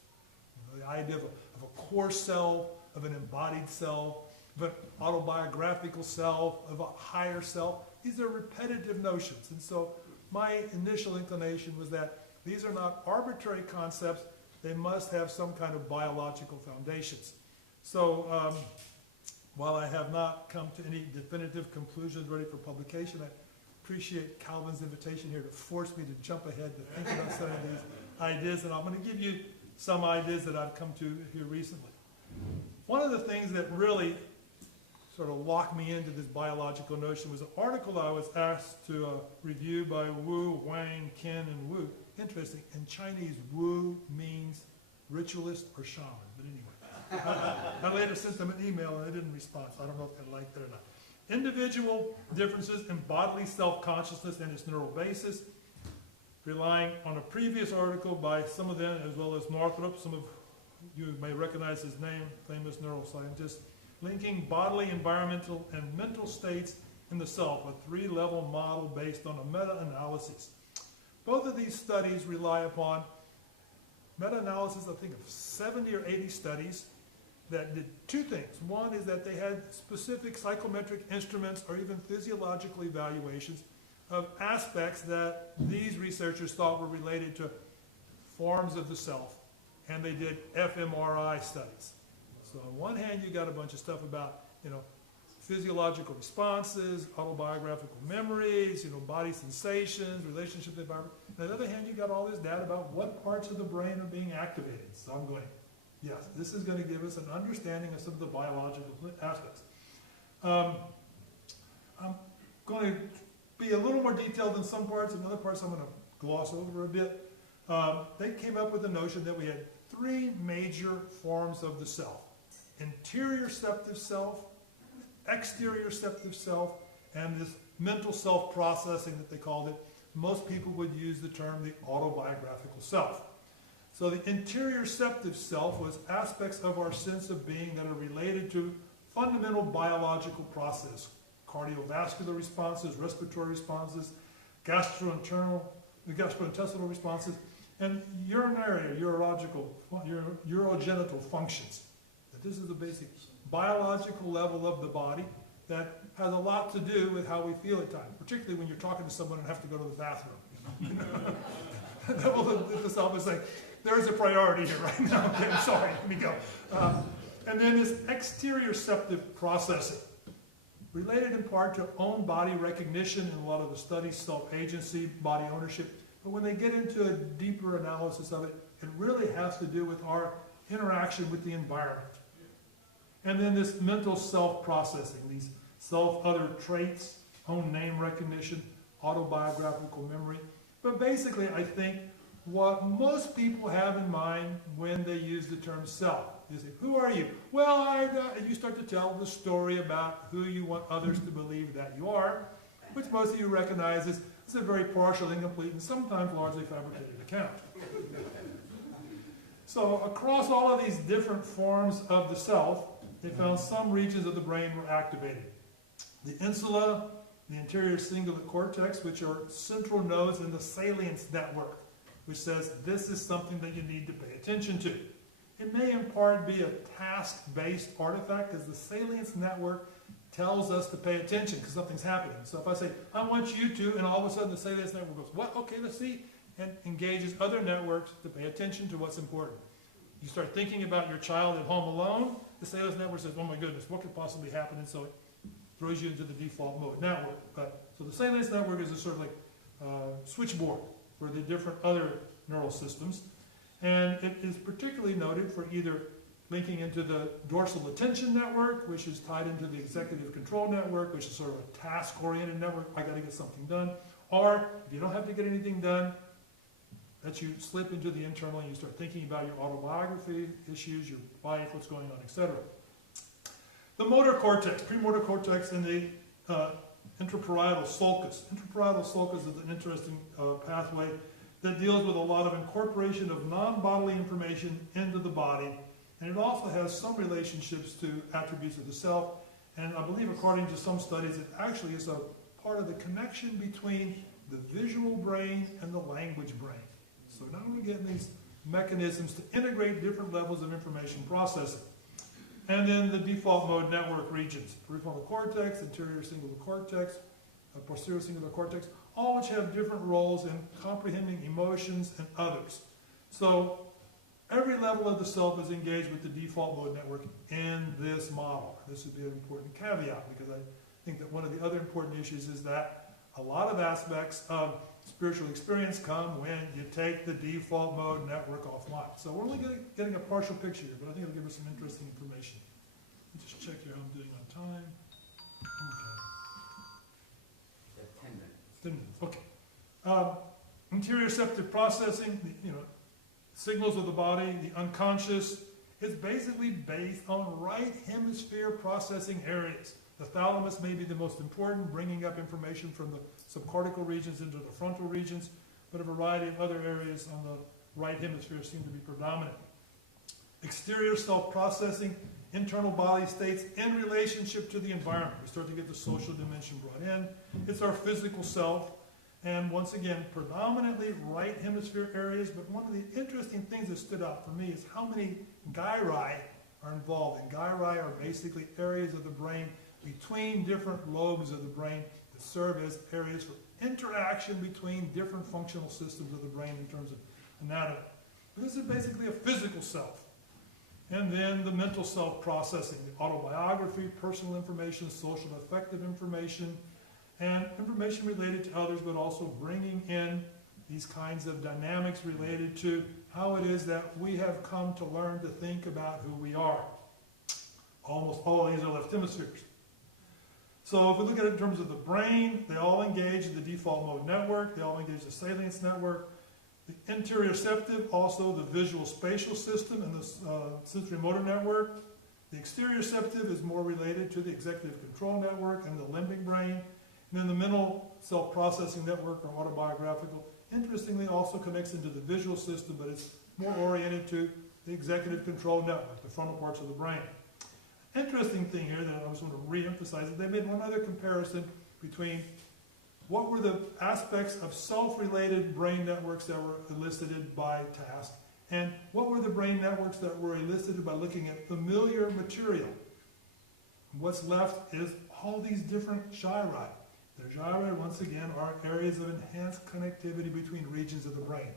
The idea of a core self, of an embodied self, of an autobiographical self, of a higher self. These are repetitive notions. And so my initial inclination was that these are not arbitrary concepts. They must have some kind of biological foundations. So while I have not come to any definitive conclusions ready for publication, I appreciate Calvin's invitation here to force me to jump ahead to think about some of these ideas, and I'm going to give you some ideas that I've come to here recently. One of the things that really sort of locked me into this biological notion was an article I was asked to review by Wu, Wang, Ken, and Wu. Interesting, in Chinese, Wu means ritualist or shaman, but anyway. I later sent them an email and they didn't respond, so I don't know if they liked it or not. Individual differences in bodily self-consciousness and its neural basis, relying on a previous article by some of them, as well as Northrop, some of you may recognize his name, famous neuroscientist, linking bodily, environmental, and mental states in the self, a 3-level model based on a meta-analysis. Both of these studies rely upon meta-analysis, I think, of 70 or 80 studies that did 2 things. One is that they had specific psychometric instruments or even physiological evaluations of aspects that these researchers thought were related to forms of the self, and they did fMRI studies. So on one hand, you got a bunch of stuff about, physiological responses, autobiographical memories, body sensations, relationship to the environment. On the other hand, you got all this data about what parts of the brain are being activated. So I'm going, yes, this is going to give us an understanding of some of the biological aspects. I'm going to be a little more detailed in some parts, and other parts I'm going to gloss over a bit. They came up with the notion that we had 3 major forms of the self: interior receptive self, exterior receptive self, and this mental self-processing that they called it. Most people would use the term the autobiographical self. So the interior receptive self was aspects of our sense of being that are related to fundamental biological process: cardiovascular responses, respiratory responses, gastrointestinal responses, and urinary, urogenital functions. This is the basic biological level of the body that has a lot to do with how we feel at times, particularly when you're talking to someone and have to go to the bathroom. That will the self is saying, there's a priority here right now. Okay, I'm sorry, let me go. And then this exterioceptive processing, related in part to own body recognition in a lot of the studies, self-agency, body ownership. But when they get into a deeper analysis of it, it really has to do with our interaction with the environment. And then this mental self-processing, these self-other traits, own name recognition, autobiographical memory. But basically, I think what most people have in mind when they use the term self. You say, who are you? Well, and you start to tell the story about who you want others to believe that you are, which most of you recognize as a very partial, incomplete, and sometimes largely fabricated account. So across all of these different forms of the self, they found some regions of the brain were activated. The insula, the anterior cingulate cortex, which are central nodes in the salience network, which says this is something that you need to pay attention to. It may in part be a task-based artifact, because the salience network tells us to pay attention because something's happening. So if I say, I want you to, and all of a sudden the salience network goes, what? Okay, let's see, and engages other networks to pay attention to what's important. You start thinking about your child at home alone, the salience network says, oh my goodness, what could possibly happen? And so it throws you into the default mode. So the salience network is a sort of like switchboard for the different other neural systems. And it is particularly noted for either linking into the dorsal attention network, which is tied into the executive control network, which is sort of a task-oriented network. I got to get something done. Or if you don't have to get anything done, that you slip into the internal and you start thinking about your autobiography issues, your life, what's going on, etc. The motor cortex, premotor cortex, and the intraparietal sulcus. Intraparietal sulcus is an interesting pathway that deals with a lot of incorporation of non-bodily information into the body, and it also has some relationships to attributes of the self, and I believe according to some studies it actually is a part of the connection between the visual brain and the language brain. So now we're getting these mechanisms to integrate different levels of information processing. And then the default mode network regions, prefrontal cortex, anterior cingulate cortex, posterior cingulate cortex, all which have different roles in comprehending emotions and others. So every level of the self is engaged with the default mode network in this model. This would be an important caveat, because I think that one of the other important issues is that a lot of aspects of spiritual experience come when you take the default mode network offline. So we're only getting a partial picture here, but I think it'll give us some interesting information. Let me just check here how I'm doing on time. Okay. 10 minutes. 10 minutes, okay. Interoceptive processing, signals of the body, the unconscious, is basically based on right hemisphere processing areas. The thalamus may be the most important, bringing up information from the subcortical regions into the frontal regions, but a variety of other areas on the right hemisphere seem to be predominant. Exterior self-processing, internal body states in relationship to the environment. We start to get the social dimension brought in. It's our physical self, and once again, predominantly right hemisphere areas, but one of the interesting things that stood out for me is how many gyri are involved. And gyri are basically areas of the brain between different lobes of the brain that serve as areas for interaction between different functional systems of the brain in terms of anatomy. But this is basically a physical self. And then the mental self-processing, the autobiography, personal information, social affective information, and information related to others, but also bringing in these kinds of dynamics related to how it is that we have come to learn to think about who we are. Almost all of these are left hemispheres. So if we look at it in terms of the brain, they all engage the default mode network, they all engage the salience network. The interoceptive, also the visual spatial system and the sensory motor network. The exteroceptive is more related to the executive control network and the limbic brain. And then the mental self-processing network, or autobiographical, interestingly also connects into the visual system, but it's more oriented to the executive control network, the frontal parts of the brain. Interesting thing here that I just want to re-emphasize is they made one other comparison between what were the aspects of self-related brain networks that were elicited by task, and what were the brain networks that were elicited by looking at familiar material. What's left is all these different gyri. The gyri, once again, are areas of enhanced connectivity between regions of the brain.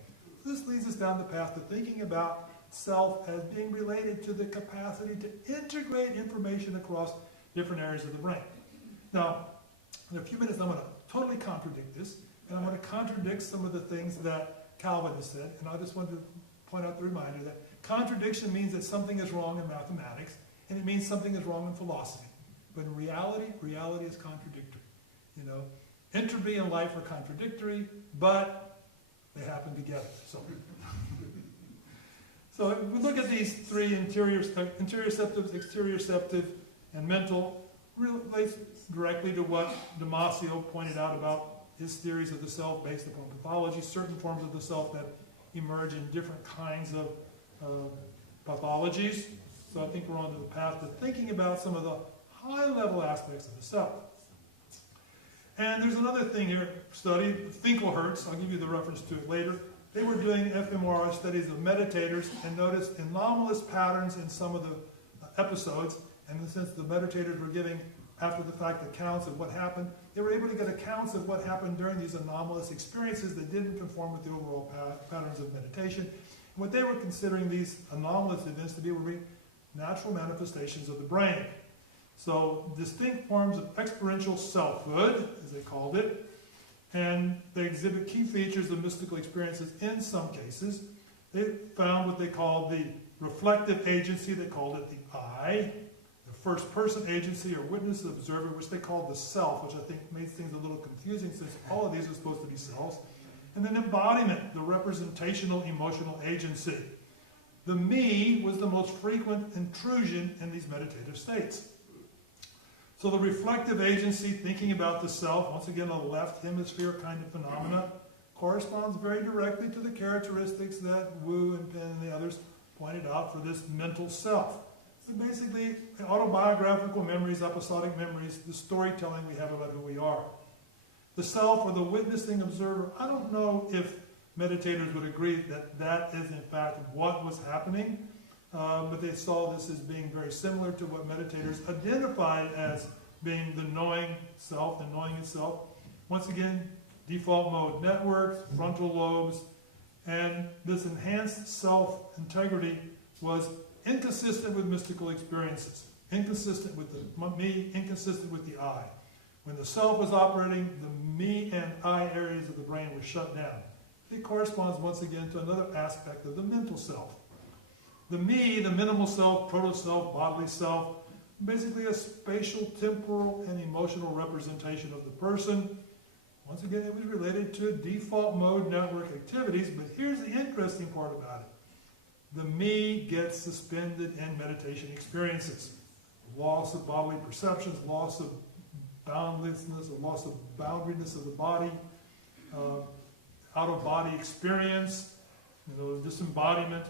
This leads us down the path to thinking about self as being related to the capacity to integrate information across different areas of the brain. Now, in a few minutes, I'm going to totally contradict this, and I'm going to contradict some of the things that Calvin has said, and I just want to point out the reminder that contradiction means that something is wrong in mathematics, and it means something is wrong in philosophy. But in reality, reality is contradictory. You know, entropy and life are contradictory, but they happen together. So if we look at these three interoceptive, exteroceptive, and mental, relates directly to what Damasio pointed out about his theories of the self based upon pathology, certain forms of the self that emerge in different kinds of pathologies. So I think we're on the path to thinking about some of the high-level aspects of the self. And there's another thing here, study, Finkelhertz, I'll give you the reference to it later. They were doing fMRI studies of meditators and noticed anomalous patterns in some of the episodes. And since the meditators were giving, after the fact, accounts of what happened, they were able to get accounts of what happened during these anomalous experiences that didn't conform with the overall patterns of meditation. And what they were considering these anomalous events to be were natural manifestations of the brain. So distinct forms of experiential selfhood, as they called it, and they exhibit key features of mystical experiences in some cases. They found what they called the reflective agency, they called it the I, the first person agency or witness observer, which they called the self, which I think made things a little confusing since all of these are supposed to be selves. And then embodiment, the representational emotional agency. The me was the most frequent intrusion in these meditative states. So the reflective agency, thinking about the self, once again a left hemisphere kind of phenomena, corresponds very directly to the characteristics that Wu and Penn and the others pointed out for this mental self. So basically, autobiographical memories, episodic memories, the storytelling we have about who we are. The self, or the witnessing observer, I don't know if meditators would agree that that is in fact what was happening, but they saw this as being very similar to what meditators identified as being the knowing self, the knowing itself. Once again, default mode networks, frontal lobes, and this enhanced self-integrity was inconsistent with mystical experiences, inconsistent with the me, inconsistent with the I. When the self was operating, the me and I areas of the brain were shut down. It corresponds once again to another aspect of the mental self. The me, the minimal self, proto-self, bodily self, basically a spatial, temporal, and emotional representation of the person. Once again, it was related to default mode network activities, but here's the interesting part about it. The me gets suspended in meditation experiences. Loss of bodily perceptions, loss of boundlessness, or loss of boundariness of the body, out-of-body experience, disembodiment.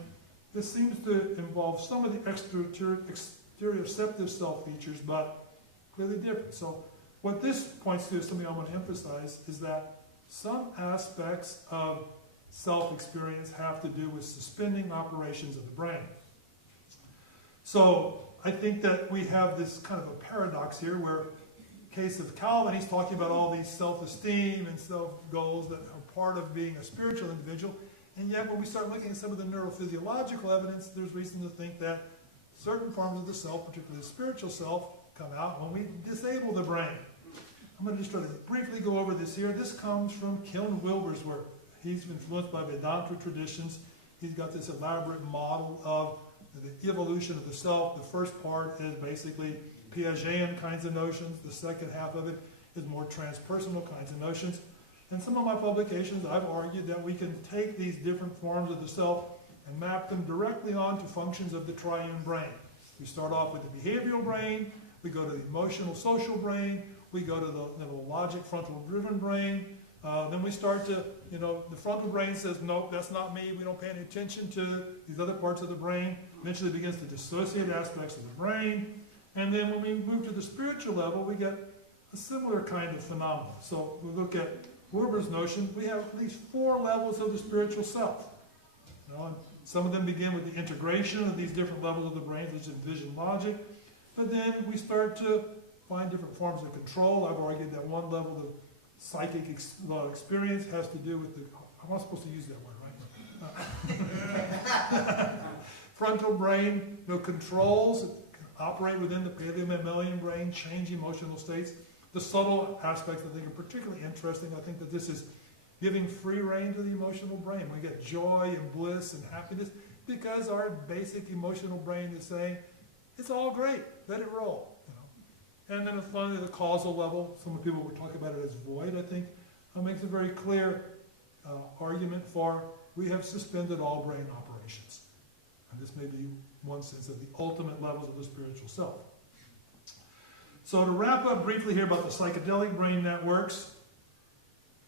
This seems to involve some of the exteroceptive self features, but clearly different. So what this points to, is something I want to emphasize, is that some aspects of self-experience have to do with suspending operations of the brain. So I think that we have this kind of a paradox here where, in the case of Calvin, he's talking about all these self-esteem and self-goals that are part of being a spiritual individual. And yet when we start looking at some of the neurophysiological evidence, there's reason to think that certain forms of the self, particularly the spiritual self, come out when we disable the brain. I'm going to just try to briefly go over this here. This comes from Kiln Wilber's work. He's influenced by Vedanta traditions. He's got this elaborate model of the evolution of the self. The first part is basically Piagetian kinds of notions. The second half of it is more transpersonal kinds of notions. In some of my publications, I've argued that we can take these different forms of the self and map them directly onto functions of the triune brain. We start off with the behavioral brain, we go to the emotional social brain, we go to the logic frontal driven brain, then we start to, the frontal brain says, nope, that's not me, we don't pay any attention to these other parts of the brain. Eventually it begins to dissociate aspects of the brain, and then when we move to the spiritual level, we get a similar kind of phenomenon. So we look at Wilber's notion, we have at least 4 levels of the spiritual self. And some of them begin with the integration of these different levels of the brain, such as vision, logic, but then we start to find different forms of control. I've argued that one level of psychic experience has to do with the, I'm not supposed to use that word, Frontal brain, controls that can operate within the paleomammalian brain, change emotional states. The subtle aspects I think are particularly interesting. I think that this is giving free rein to the emotional brain. We get joy and bliss and happiness because our basic emotional brain is saying, it's all great, let it roll. And then finally the causal level, some people would talk about it as void, I think, makes a very clear argument for we have suspended all brain operations. And this may be one sense of the ultimate levels of the spiritual self. So to wrap up briefly here about the psychedelic brain networks,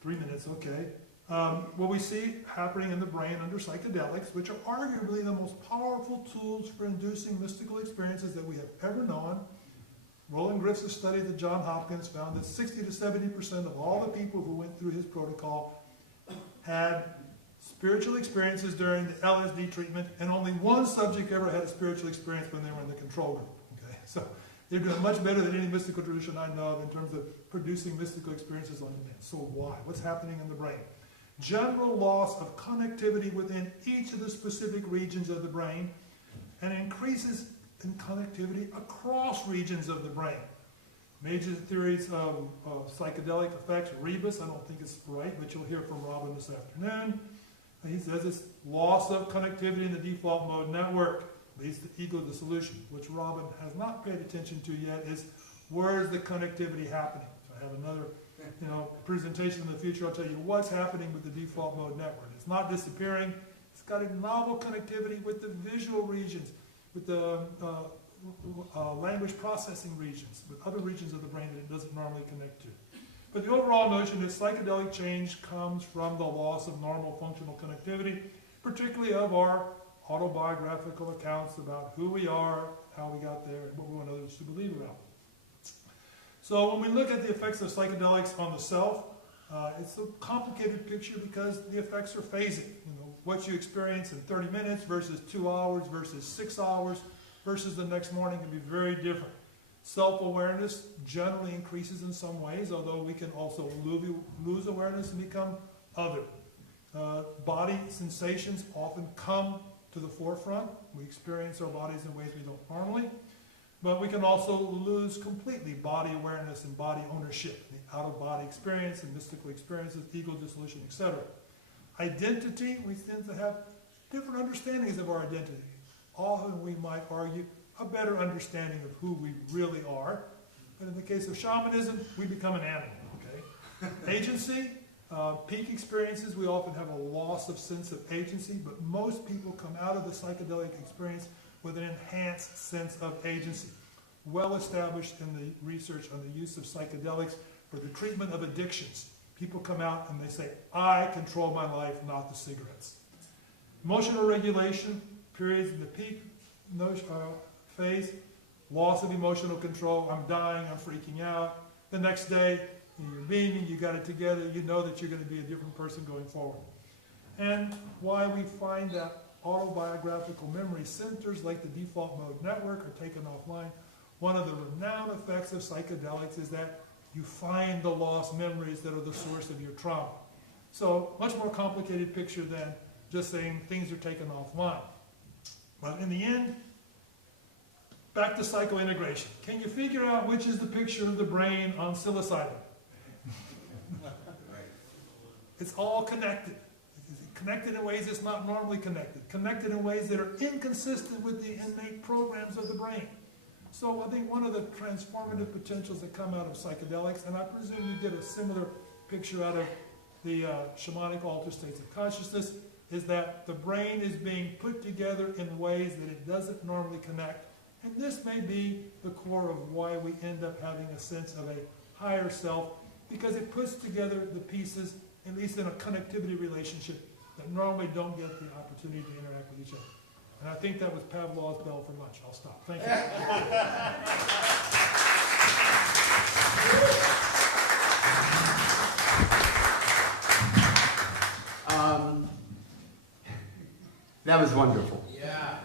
3 minutes, okay. What we see happening in the brain under psychedelics, which are arguably the most powerful tools for inducing mystical experiences that we have ever known. Roland Griffith's study at Johns Hopkins found that 60 to 70% of all the people who went through his protocol had spiritual experiences during the LSD treatment, and only one subject ever had a spiritual experience when they were in the control group. Okay? So they're doing much better than any mystical tradition I know of in terms of producing mystical experiences on demand. So why? What's happening in the brain? General loss of connectivity within each of the specific regions of the brain, and increases in connectivity across regions of the brain. Major theories of psychedelic effects, Rebus, I don't think it's right, but you'll hear from Robin this afternoon. He says it's loss of connectivity in the default mode network leads to ego dissolution, which Robin has not paid attention to yet, is where is the connectivity happening? So I have another presentation in the future. I'll tell you what's happening with the default mode network. It's not disappearing. It's got a novel connectivity with the visual regions, with the language processing regions, with other regions of the brain that it doesn't normally connect to. But the overall notion is psychedelic change comes from the loss of normal functional connectivity, particularly of our autobiographical accounts about who we are, how we got there, and what we want others to believe about. So when we look at the effects of psychedelics on the self, it's a complicated picture because the effects are phasing. What you experience in 30 minutes versus 2 hours versus 6 hours versus the next morning can be very different. Self-awareness generally increases in some ways, although we can also lose awareness and become other. Body sensations often come to the forefront. We experience our bodies in ways we don't normally. But we can also lose completely body awareness and body ownership, the out-of-body experience and mystical experiences, ego dissolution, etc. Identity, we tend to have different understandings of our identity. Often we might argue a better understanding of who we really are. But in the case of shamanism, we become an animal. Okay? Agency, peak experiences, we often have a loss of sense of agency, but most people come out of the psychedelic experience with an enhanced sense of agency. Well established in the research on the use of psychedelics for the treatment of addictions. People come out and they say, I control my life, not the cigarettes. Emotional regulation, periods in the peak phase, loss of emotional control, I'm dying, I'm freaking out. The next day, you're beaming, you got it together, you know that you're going to be a different person going forward. And why we find that autobiographical memory centers like the default mode network are taken offline. One of the renowned effects of psychedelics is that you find the lost memories that are the source of your trauma. So much more complicated picture than just saying things are taken offline. But in the end, back to psychointegration. Can you figure out which is the picture of the brain on psilocybin? It's all connected. Connected in ways it's not normally connected. Connected in ways that are inconsistent with the innate programs of the brain. So I think one of the transformative potentials that come out of psychedelics, and I presume you get a similar picture out of the shamanic altered states of consciousness, is that the brain is being put together in ways that it doesn't normally connect. And this may be the core of why we end up having a sense of a higher self, because it puts together the pieces, at least in a connectivity relationship, that normally don't get the opportunity to interact with each other. And I think that was Pavlov's bell for lunch. I'll stop. Thank you. That was wonderful. Yeah.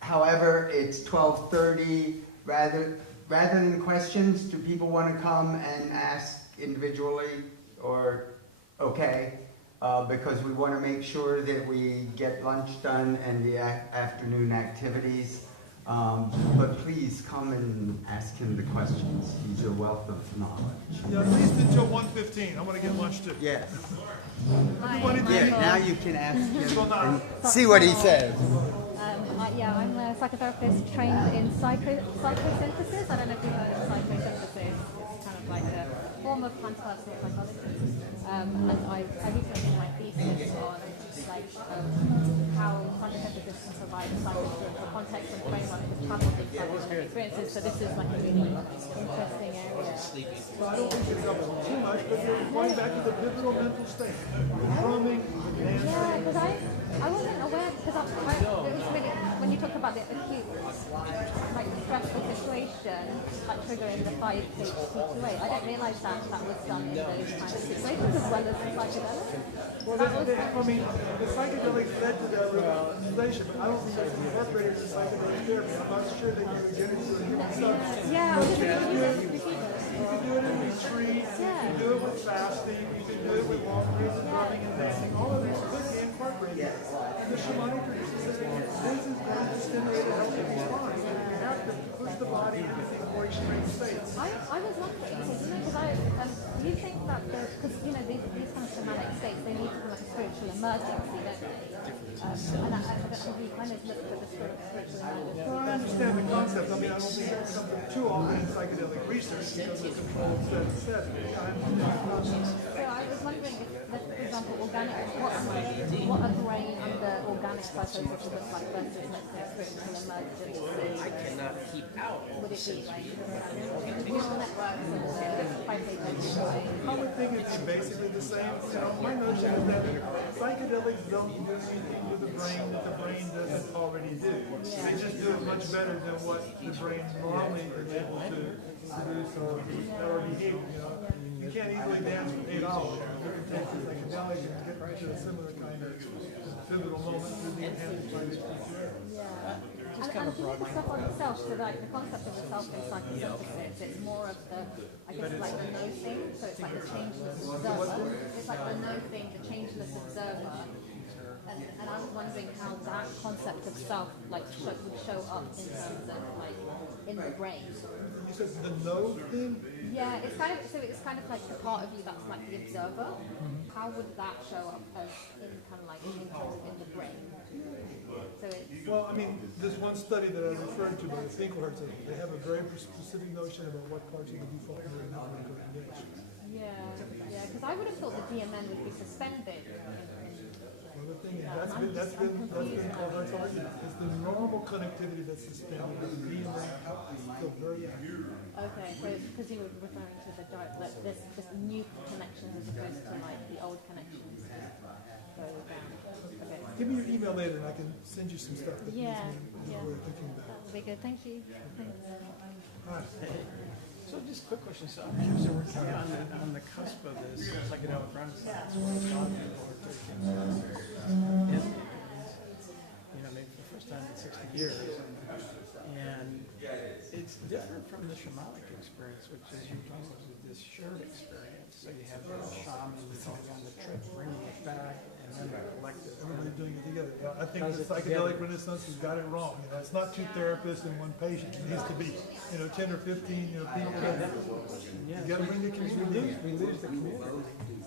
However, it's 12:30. Rather than questions, do people want to come and ask individually, or okay? because we want to make sure that we get lunch done and the afternoon activities. But please come and ask him the questions. He's a wealth of knowledge. Yeah, at least until 1:15. I'm gonna get lunch too. Yes. Everybody Yeah, leave. now you can ask him So now, and see what he says. Yeah, I'm a psychotherapist trained in psychosynthesis. I don't know if you know what psychosynthesis is. It's kind of like a form of transpersonal psychology. And I recently did my thesis on how psychosynthesis can provide psychological context and framework for travel and psychological experiences. So this is like a really interesting area. so I don't think it's up too much, but you're going back to the pivotal mental state. Drumming, dancing. Yeah, because I wasn't aware, because it was really, when you talk about the acute, like stressful situation, like triggering the 5-HT2A, I didn't realise that was done in those kind of situations as well as in psychedelics. Well, I mean, the psychedelics led to the realization, but I don't think it's incorporated in psychedelic therapy. I'm not sure that you would get into a human substance. Yeah, I was just You can do it in retreats, you can do it with fasting, you can do it with long periods of drumming and dancing. All of these could be incorporated. And the shamanic tradition says this is going to stimulate a healthy response. We have to push the body into these more extreme states. I was wondering, because do you think that because these kind of shamanic states, they need to have like a spiritual emergency, don't they? And we kind of look for the spiritual emergency. Well, I understand the concept. I mean, I don't think that's something too often in psychedelic research because of controlled setting. I understand the concept. So I was wondering if, for example, what a brain under organic psychosis would look like versus, let's say, spiritual emergency. I cannot keep out. Would it be like neural networks and I would think it'd be basically the same. My notion is that psychedelics don't do anything to the brain that the brain doesn't already do. They just do it much better than what the brain normally is able to produce or behave. You can't easily dance for 8 hours. You can take the psychedelic and get to a similar kind of pivotal moment through the enhanced by the And do you know the stuff on the self, so like the concept of the self in psychosynthesis, it's more of the, I guess like the no thing, so it's like the changeless observer. It's like the no thing, the changeless observer. And I was wondering how that concept of self like would show up in terms of like in the brain. You said the no thing? Yeah, it's kind of like the part of you that's like the observer. How would that show up as in kind of like in the brain? So it's, Well, I mean, this one study that I referred to by the Winkelman, they have a very specific notion about what parts of the default mode are going to engage. yeah, because I would have thought the DMN would be suspended. Well, the thing is, that's been called our target. It's the normal connectivity that's suspended. The DMN is still very active. Okay, so because you were referring to the like this new connections as opposed to like the old connections go down. Okay. Give me your email later and I can send you some stuff that Yeah, we're thinking about. that would be good. Thank you. Thanks. All right. So just a quick question. So I'm curious, so we're kind of on the cusp of this psychedelic renaissance. We're talking about 13 years. Maybe for the first time in 60 years. And it's different from the shamanic experience, which is you're talking about this shared experience. So you have the shaman going on the trip, bringing it back, and then the collective. Everybody doing it together. I think the psychedelic renaissance has got it wrong. It's not 2 therapists and 1 patient. It needs to be, 10 or 15, people that you got to bring the community. We lose the community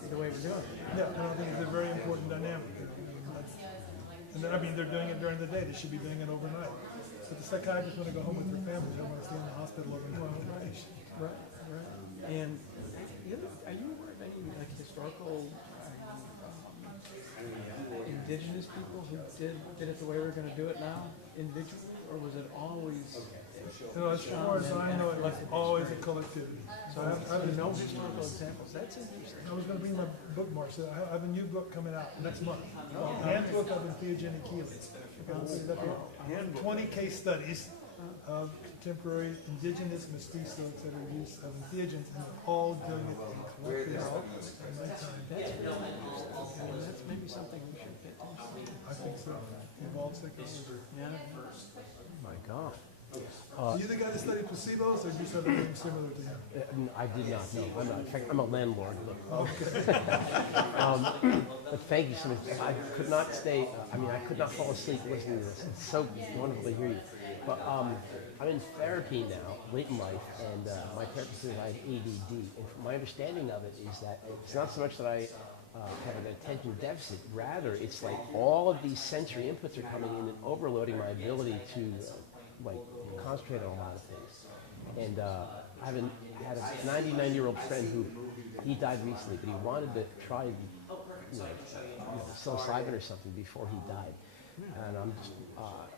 the way we're doing it. Yeah, and I think it's a very important dynamic. And then, they're doing it during the day. They should be doing it overnight. But the psychiatrists want to go home with their families. They don't want to stay in the hospital overnight. Right. And are you aware of any historical indigenous people who did it the way we're going to do it now, individually, or was it always? As far as I know, it was always a collectivity. So I have no historical examples. That's interesting. I was going to bring my bookmark. So I have a new book coming out next month. Handbook of Entheogenic Healing. 20 case studies of contemporary indigenous mestizos that are used of entheogens, and they're all doing it in collective nighttime. That's maybe something we should pay attention to. I think so. Involved psychology. Yeah. Oh my God. You the guy that studied placebos, or did you have a name similar to him? I did not, no. I'm not. In fact, I'm a landlord. But thank you so much. I could not stay, I could not fall asleep listening to this. It's so wonderful to hear you. But I'm in therapy now, late in life, and my therapist says I have ADD. And my understanding of it is that it's not so much that I have an attention deficit. Rather, it's like all of these sensory inputs are coming in and overloading my ability to concentrate on a lot of things. And I had a 99-year-old friend who, he died recently, but he wanted to try psilocybin or something before he died. And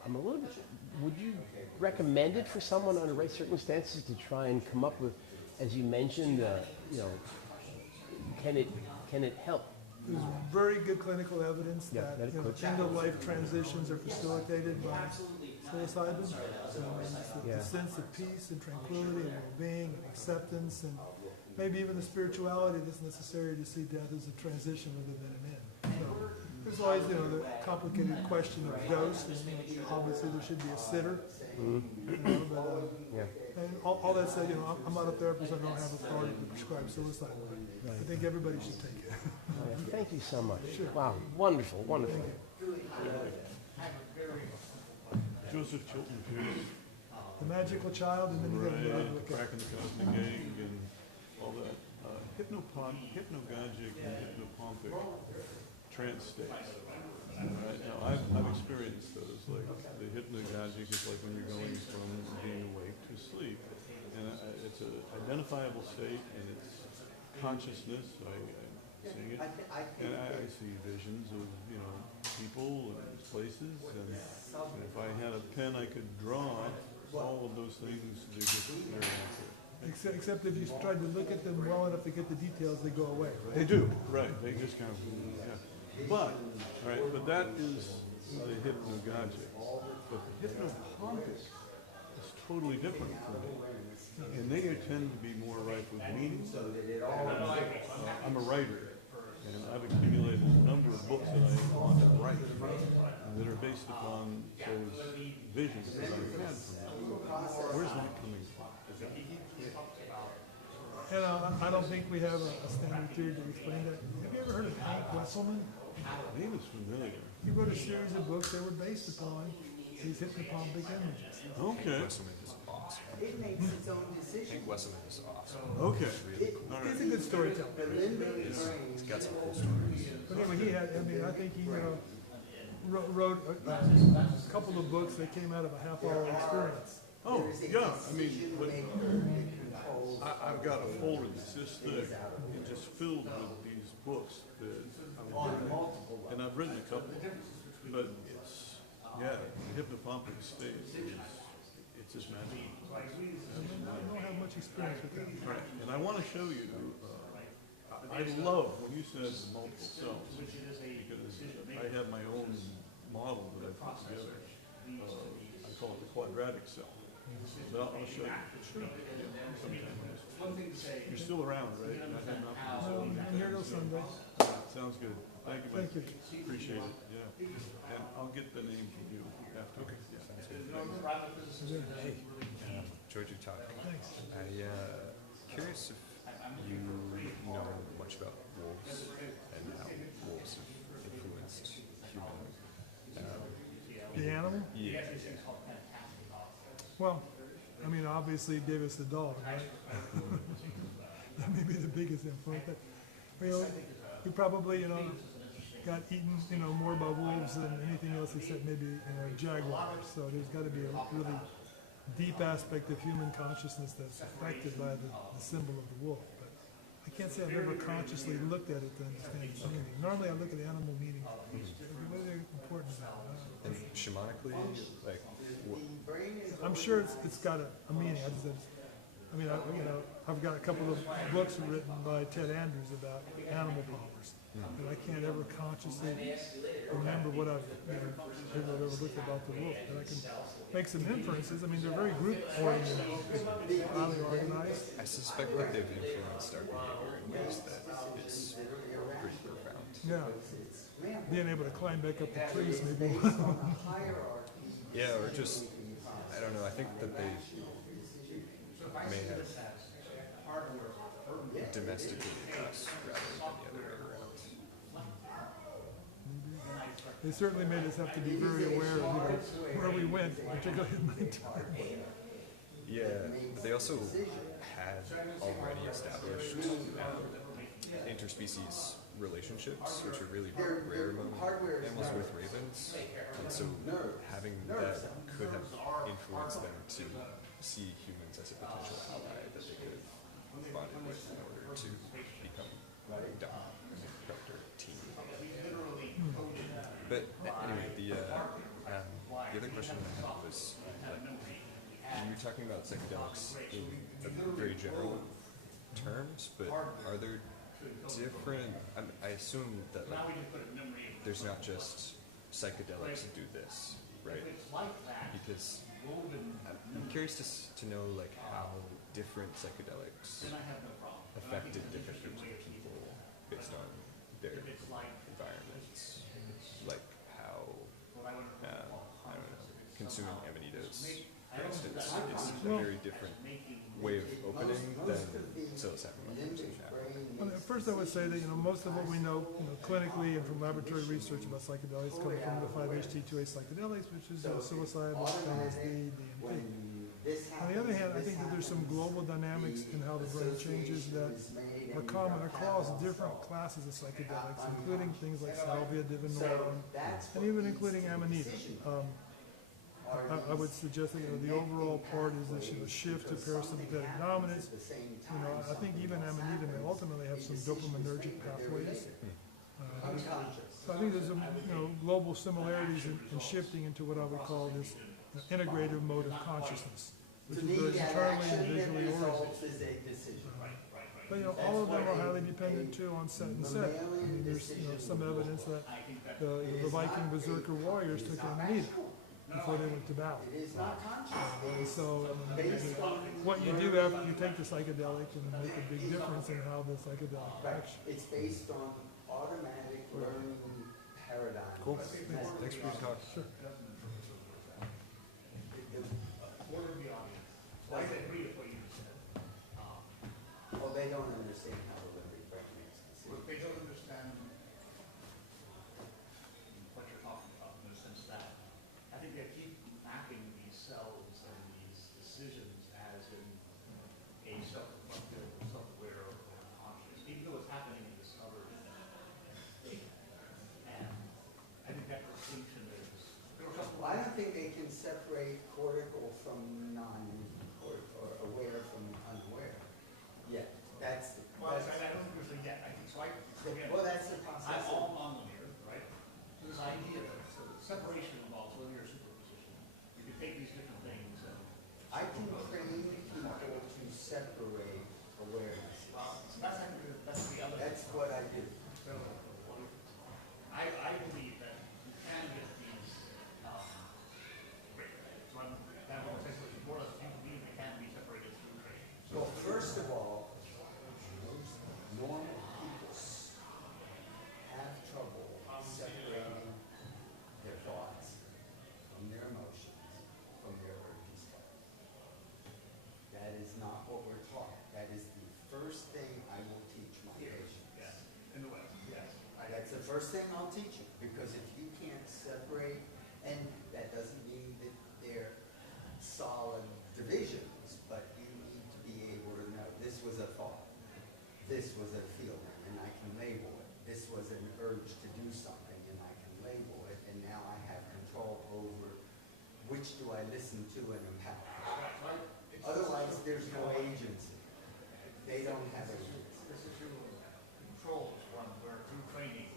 I'm a little bit, would you recommend it for someone under right circumstances to try and come up with, as you mentioned, can it help? There's very good clinical evidence that end-of-life transitions are facilitated by psilocybin. The sense of peace and tranquility and well-being and acceptance, and maybe even the spirituality that's necessary to see death as a transition rather than an end. So there's always, the complicated question of ghosts, and obviously there should be a sitter. And all that said, I'm not a therapist, I don't have authority to prescribe psilocybin. I think everybody should take it. Thank you so much. Sure. Wow, wonderful, wonderful. Joseph Chilton Pierce. The Magical Child, and then you got to look at Cracking the Cosmic Egg and all that. Hypnagogic and hypnopompic trance states. Right? Now, I've experienced those. Like the hypnagogic is like when you're going from being awake to sleep, and it's an identifiable state, and it's consciousness. I'm seeing it, and I see visions of people and places, and if I had a pen, I could draw all of those things. They're just very accurate. Except if you tried to look at them well enough to get the details, they go away, right? They do, right? They just kind of, But that is the hypnagogic. But the hypnopompic is totally different from me. And they tend to be more rife with meaning. I'm a writer, and I've accumulated a number of books that I want to write that are based upon those visions that I've had from them. Where's that coming from? I don't think we have a standard theory to explain that. Have you ever heard of Hank Wesselman? Name is familiar. He wrote a series of books that were based upon these hypnopompic images. Okay. Wesselman is awesome. It makes its own decision. Hank Wesselman is awesome. Okay. All right. He's a good storyteller. He's got some cool stories. But anyway, I think he wrote a couple of books that came out of a half-hour experience. Oh, yeah. But I've got a folder that's this thick and just filled with these books that I'm reading. And I've written a couple, but it's, the hypnopompic state it's just magical. I don't have much experience with that. Right. And I want to show you, I love when you said multiple cells, because I have my own model that I put together. I call it the quadratic cell. But I'll show you. Sure. Yeah, sometime. You're still around, right? I'm here till Sunday. Sounds good. Thank you, Mike. Thank you. Appreciate it. Yeah. And I'll get the name from you after. Okay. Yeah. Sounds good. Hey, enjoyed your talk. Thanks. Curious if you know much about wolves and how wolves have influenced human. The animal? Yeah. Well, obviously it gave us the dog, right? That may be the biggest influence. We probably, got eaten, more by wolves than anything else except maybe, jaguars. So there's got to be a really deep aspect of human consciousness that's affected by the symbol of the wolf. But I can't say I've ever consciously looked at it to understand its meaning. Normally I look at the animal meaning. What are they important about? And shamanically, like, I'm sure it's got a meaning. I've got a couple of books written by Ted Andrews about animal powers, and I can't ever consciously remember what I've ever looked about the wolf. But I can make some inferences. They're very group-oriented, highly organized. I suspect that they've influenced our behavior in ways that is pretty profound. Yeah, being able to climb back up the trees, maybe. Yeah, or just, I don't know. I think that they may have domesticated us rather than the other way around. They certainly made us have to be very aware of where we went, particularly at nighttime. Yeah, but they also had already established interspecies relationships, which are really rare among animals with ravens, and so having that could have influenced them to see humans as a potential ally that they could have bonded with in order to become dom predator team. But anyway, the other question I had was, you were talking about psychedelics in very general terms, but are there different, I assume that like, there's not just psychedelics do this, right? Because I'm curious to know like how different psychedelics affected different groups of people based on their environments. Like how, I don't know, consuming amanitas, for instance, is a very different way of opening than psilocybin mushrooms in general. Well, at first I would say that, most of what we know, clinically and from laboratory research about psychedelics come from the 5-HT2A psychedelics, which is psilocybin, LSD, DMT. On the other hand, I think that there's some global dynamics in how the brain changes that are common across different classes of psychedelics, including things like salvia, divinorum, and even including amanita. I would suggest that the overall part is that shift to parasympathetic dominance. I think even amanita may ultimately have some dopaminergic pathways. So I think there's some global similarities in shifting into what I would call this integrative mode of consciousness, which is very internally and visually oriented. But all of them are highly dependent too on set and set. There's some evidence that the Viking berserker warriors took amanita before they went to battle. So what you do after you take the psychedelic can make a big difference in how the psychedelic affects you. It's based on automatic learning paradigms. Cool. Thanks for your talk. Sure. Well, they don't understand how the limbic brain makes decisions. They don't understand what you're talking about in the sense that I think they keep mapping these cells and these decisions as in a self-reflective, self-aware, or conscious, even though it's happening in this other state. And I think that distinction is. Well, I don't think they can separate cortical from or aware from unaware. Yeah, that's. Well, I don't think there's a yet. I think so. Well, that's the process. I'm all non-linear, right? So this idea of separation involves linear superposition. You can take these different things and. I can train people to separate awareness. So that's the other. That's what I do. So, I believe that you can get these. So that will say more or less you believe they can be separated through training. Well, first of all, most normal people have trouble separating their thoughts from their emotions, from their urges. That is not what we're taught. That is the first thing I will teach my patients. Yes, in the West, yes. That's the first thing I'll teach you, because if you can't separate, and that doesn't mean that they're solid divisions, but you need to be able to know this was a thought, this was a feeling, and I can label it. This was an urge to do something, and I can label it, and now I have control over which do I listen to and empower. Otherwise, there's no agency. They don't have agency. This issue of control is one where through training,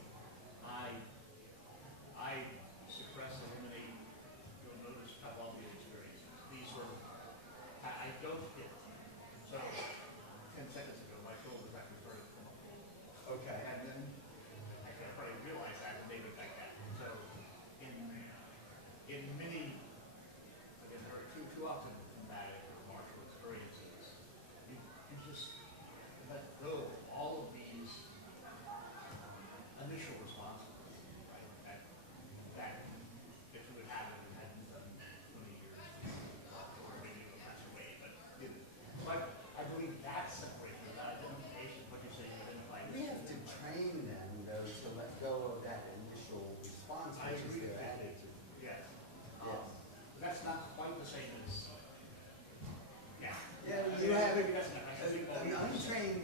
I suppress, eliminate, you'll notice Pavlovian experiences. These sort of, I don't hit. So 10 seconds ago, my shoulders actually started to come up. Okay. And then I kind of probably realized that and made it back down. So in many, again, there are too often traumatic or martial experiences, you just let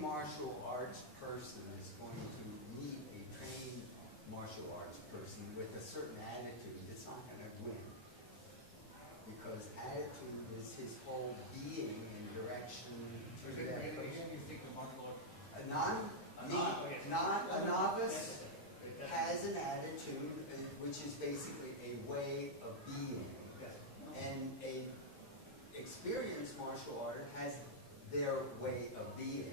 martial arts person is going to meet a trained martial arts person with a certain attitude, it's not going to win. Because attitude is his whole being and direction to that person. You think the martial art? A novice has an attitude, which is basically a way of being. And a experienced martial artist has their way of being,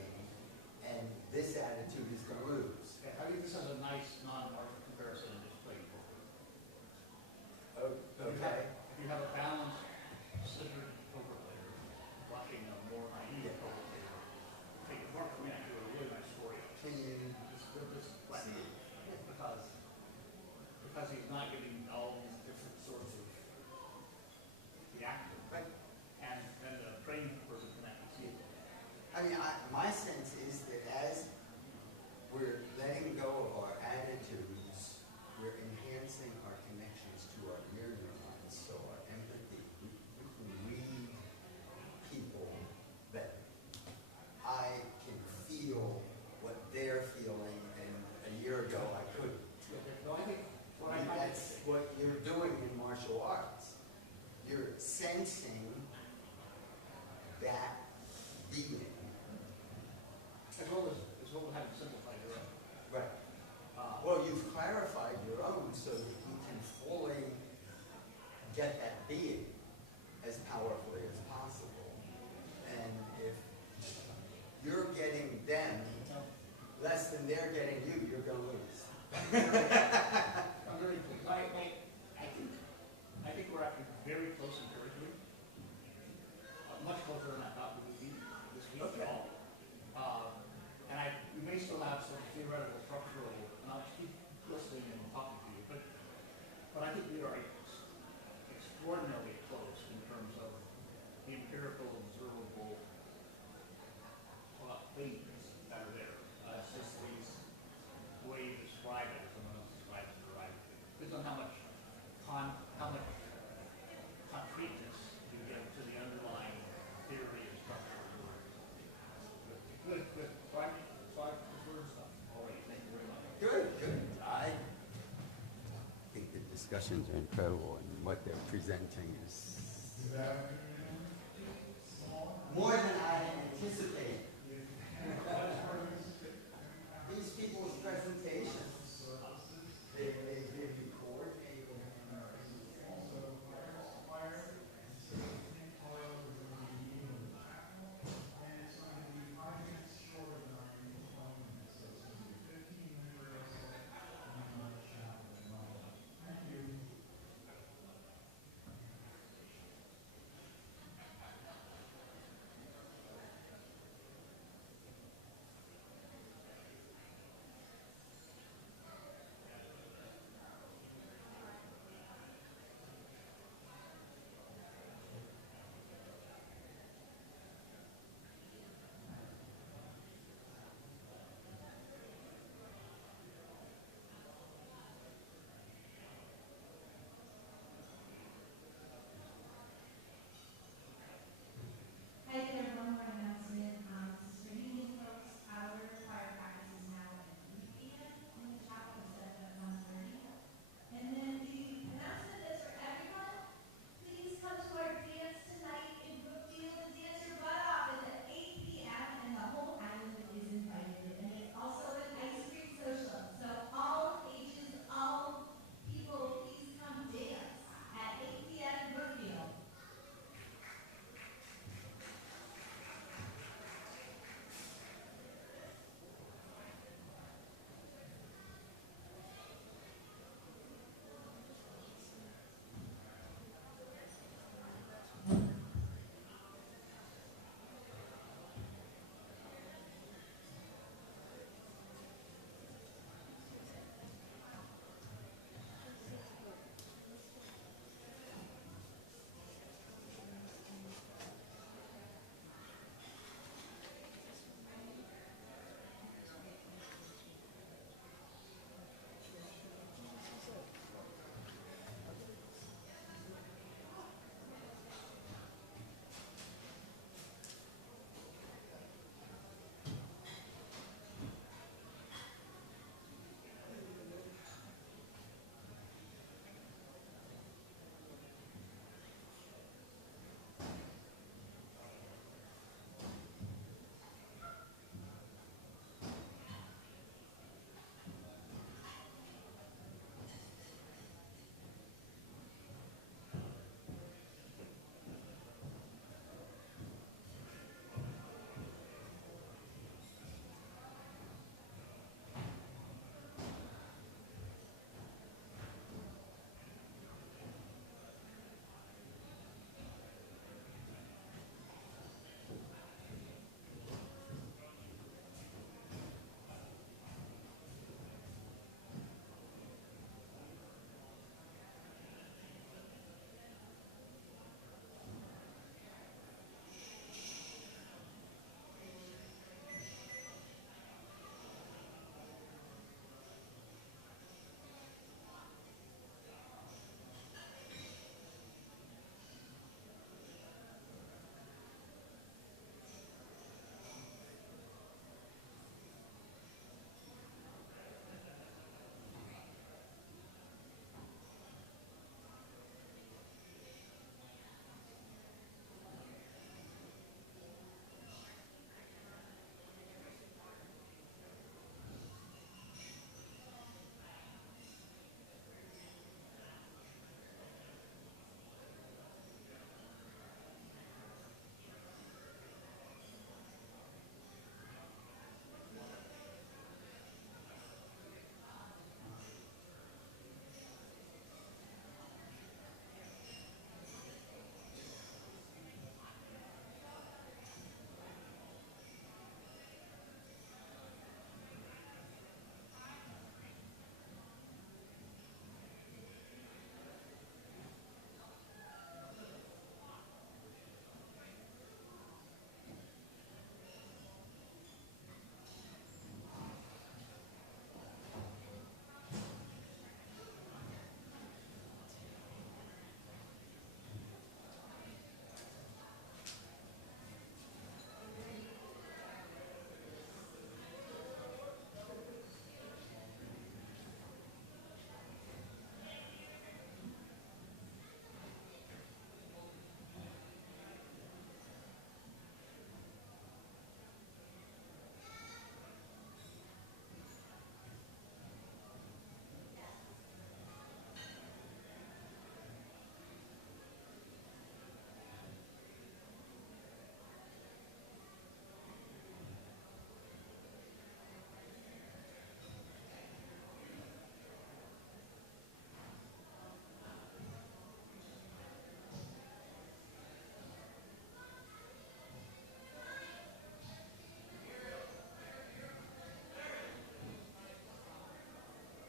and this attitude is going to lose. Okay, I think this is a nice non-art comparison in this playing poker. Okay. If you have a balanced, considered poker player watching a more naive poker player, take Mark Quinn do a really nice story. Can you Because he's not getting all these different sorts of reactions. Right. And the training person can actually see it. I mean, my sense is that as we're letting go of our attitudes, we're enhancing our connections to our mirror neurons, so our empathy, we can read people better. I can feel what they're feeling, and a year ago I couldn't. No, I think what I That's what you're doing in martial arts. You're sensing that being. as well as having simplified your own. Right. Well, you've clarified your own so that you can fully get that being as powerfully as possible. And if you're getting them less than they're getting you, you're going to lose. I'm very pleased. I think we're actually very close empirically. Much closer than I thought we would be this week at all. And we may still have some theoretical, structural, and I'll just keep listening and talking to you, but I think we are extraordinarily close in terms of the empirical, observable things that are there. It's just these way you describe it, someone else describes it the right way. Depends on how much concreteness you give to the underlying theory and structure. Good. So I've heard stuff already. Thank you very much. Good. I think the discussions are incredible, and what they're presenting is more than I